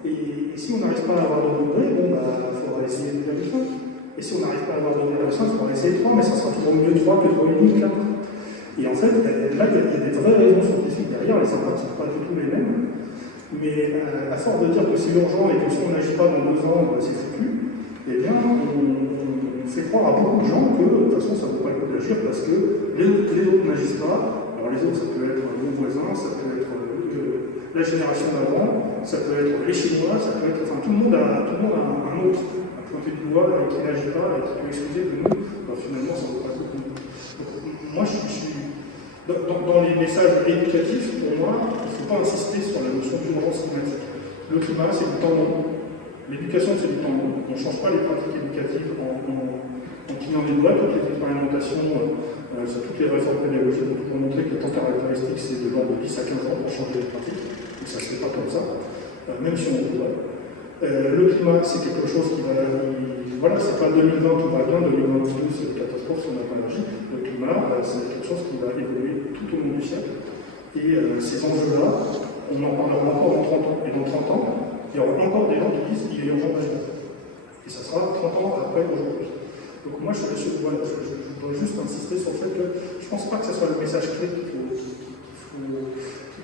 Et si on n'arrive pas à avoir 2 degrés, bon, il faudra essayer 2,5. Et si on n'arrive pas à avoir 2,5, il faudra essayer 3, mais ça sera toujours mieux 3 que 3,5, 4. Et en fait, là, il y a des vraies raisons scientifiques derrière, les impacts ne sont pas du tout les mêmes. Mais à force de dire que c'est urgent et que si on n'agit pas dans 2 ans, c'est foutu, eh bien, on fait croire à beaucoup de gens que de toute façon, ça ne vaut pas le coup d'agir parce que les autres n'agissent pas. Alors les autres, ça peut être mon voisin, ça peut être la génération d'avant, ça peut être les Chinois, ça peut être. Enfin, tout le monde a un autre à pointer du doigt et qui n'agit pas et qui peut excuser que nous, finalement, ça ne vaut pas le coup. Moi, je suis. Dans les messages éducatifs, pour moi, il ne faut pas insister sur la notion d'urgence climatique. Le climat, c'est du temps long. L'éducation, c'est du temps long. On ne change pas les pratiques éducatives en clignant des doigts. Toutes les expérimentations, sur toutes les réformes pédagogiques ont toujours montré que le temps caractéristique, c'est de l'ordre de 10 à 15 ans pour changer les pratiques. Donc ça ne se fait pas comme ça, même si on voudrait. Le climat, c'est quelque chose qui va. Voilà, c'est pas 2020 tout va bien, 2022 c'est une catastrophe, on n'a pas énergie. Le climat, c'est quelque chose qui va évoluer tout au long du siècle. Et ces enjeux-là, on en parlera encore dans 30 ans. Et dans 30 ans, il y aura encore des gens qui disent qu'il est urgent d'agir. Et ça sera 30 ans après aujourd'hui. Donc moi, je voudrais juste insister sur le fait que je ne pense pas que ce soit le message clé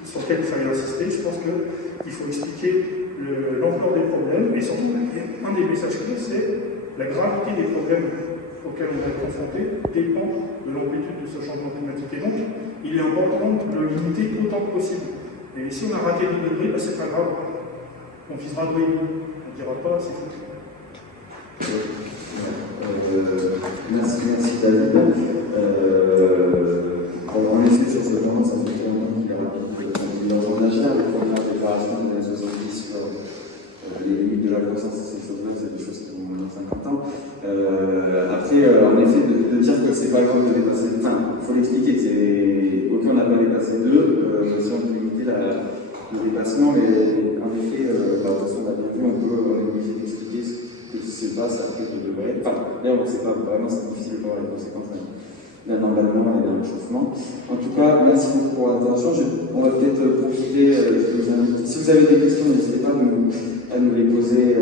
sur lequel il fallait insister. Je pense qu'il faut expliquer l'ampleur des problèmes, et surtout, un des messages clés, c'est la gravité des problèmes auxquels on va être confronté dépend de l'amplitude de ce changement climatique. Et donc, il est important de le limiter autant que possible. Et si on a raté 2 degrés, c'est pas grave. On visera 2,5. On ne dira pas, c'est foutu. Merci David. En effet, sur ce point, ça fait longtemps qu'il est rapide. Il est en agir avec la première déclaration des années 70 sur les limites de la croissance et ces choses-là, c'est des choses qui ont moins de 50 ans. Après, en effet, de dire que c'est pas grave de dépasser. Enfin, il faut l'expliquer, ok, on n'a pas dépassé 2, si on peut limiter le dépassement, mais en effet, de toute façon, on a bien vu, on est obligé d'expliquer ce qui se passe après 2 degrés. Enfin, d'ailleurs, on ne sait pas vraiment, c'est difficile de voir les conséquences d'un emballement et d'un réchauffement. En tout cas, merci beaucoup pour l'intervention. On va peut-être profiter, si vous avez des questions, n'hésitez pas à nous les poser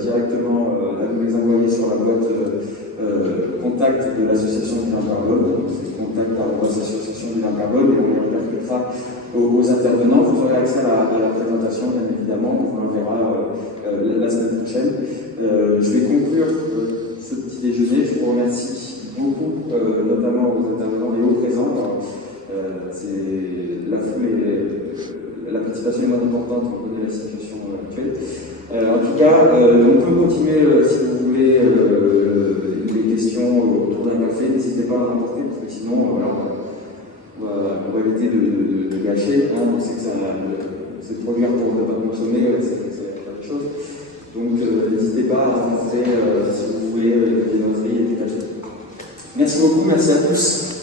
directement, à nous les envoyer sur la boîte contact de l'association Bilan Carbone. C'est contact@l'association Bilan Carbone, et on les répercutera aux intervenants. Vous aurez accès à la présentation, bien évidemment. On vous verra la semaine prochaine. Je vais conclure ce petit déjeuner. Je vous remercie beaucoup, notamment aux intervenants et aux présents. La foule et la participation est moins importante compte tenu de la situation actuelle. En tout cas, on peut continuer, si vous voulez, les questions autour d'un café. N'hésitez pas à en apporter, parce que sinon, on va éviter de gâcher. On sait que c'est produire pour ne pas consommer, c'est pas la chose. Donc, n'hésitez pas à apporter, si vous voulez, des viennoiseries et des cafés. Merci beaucoup, merci à tous.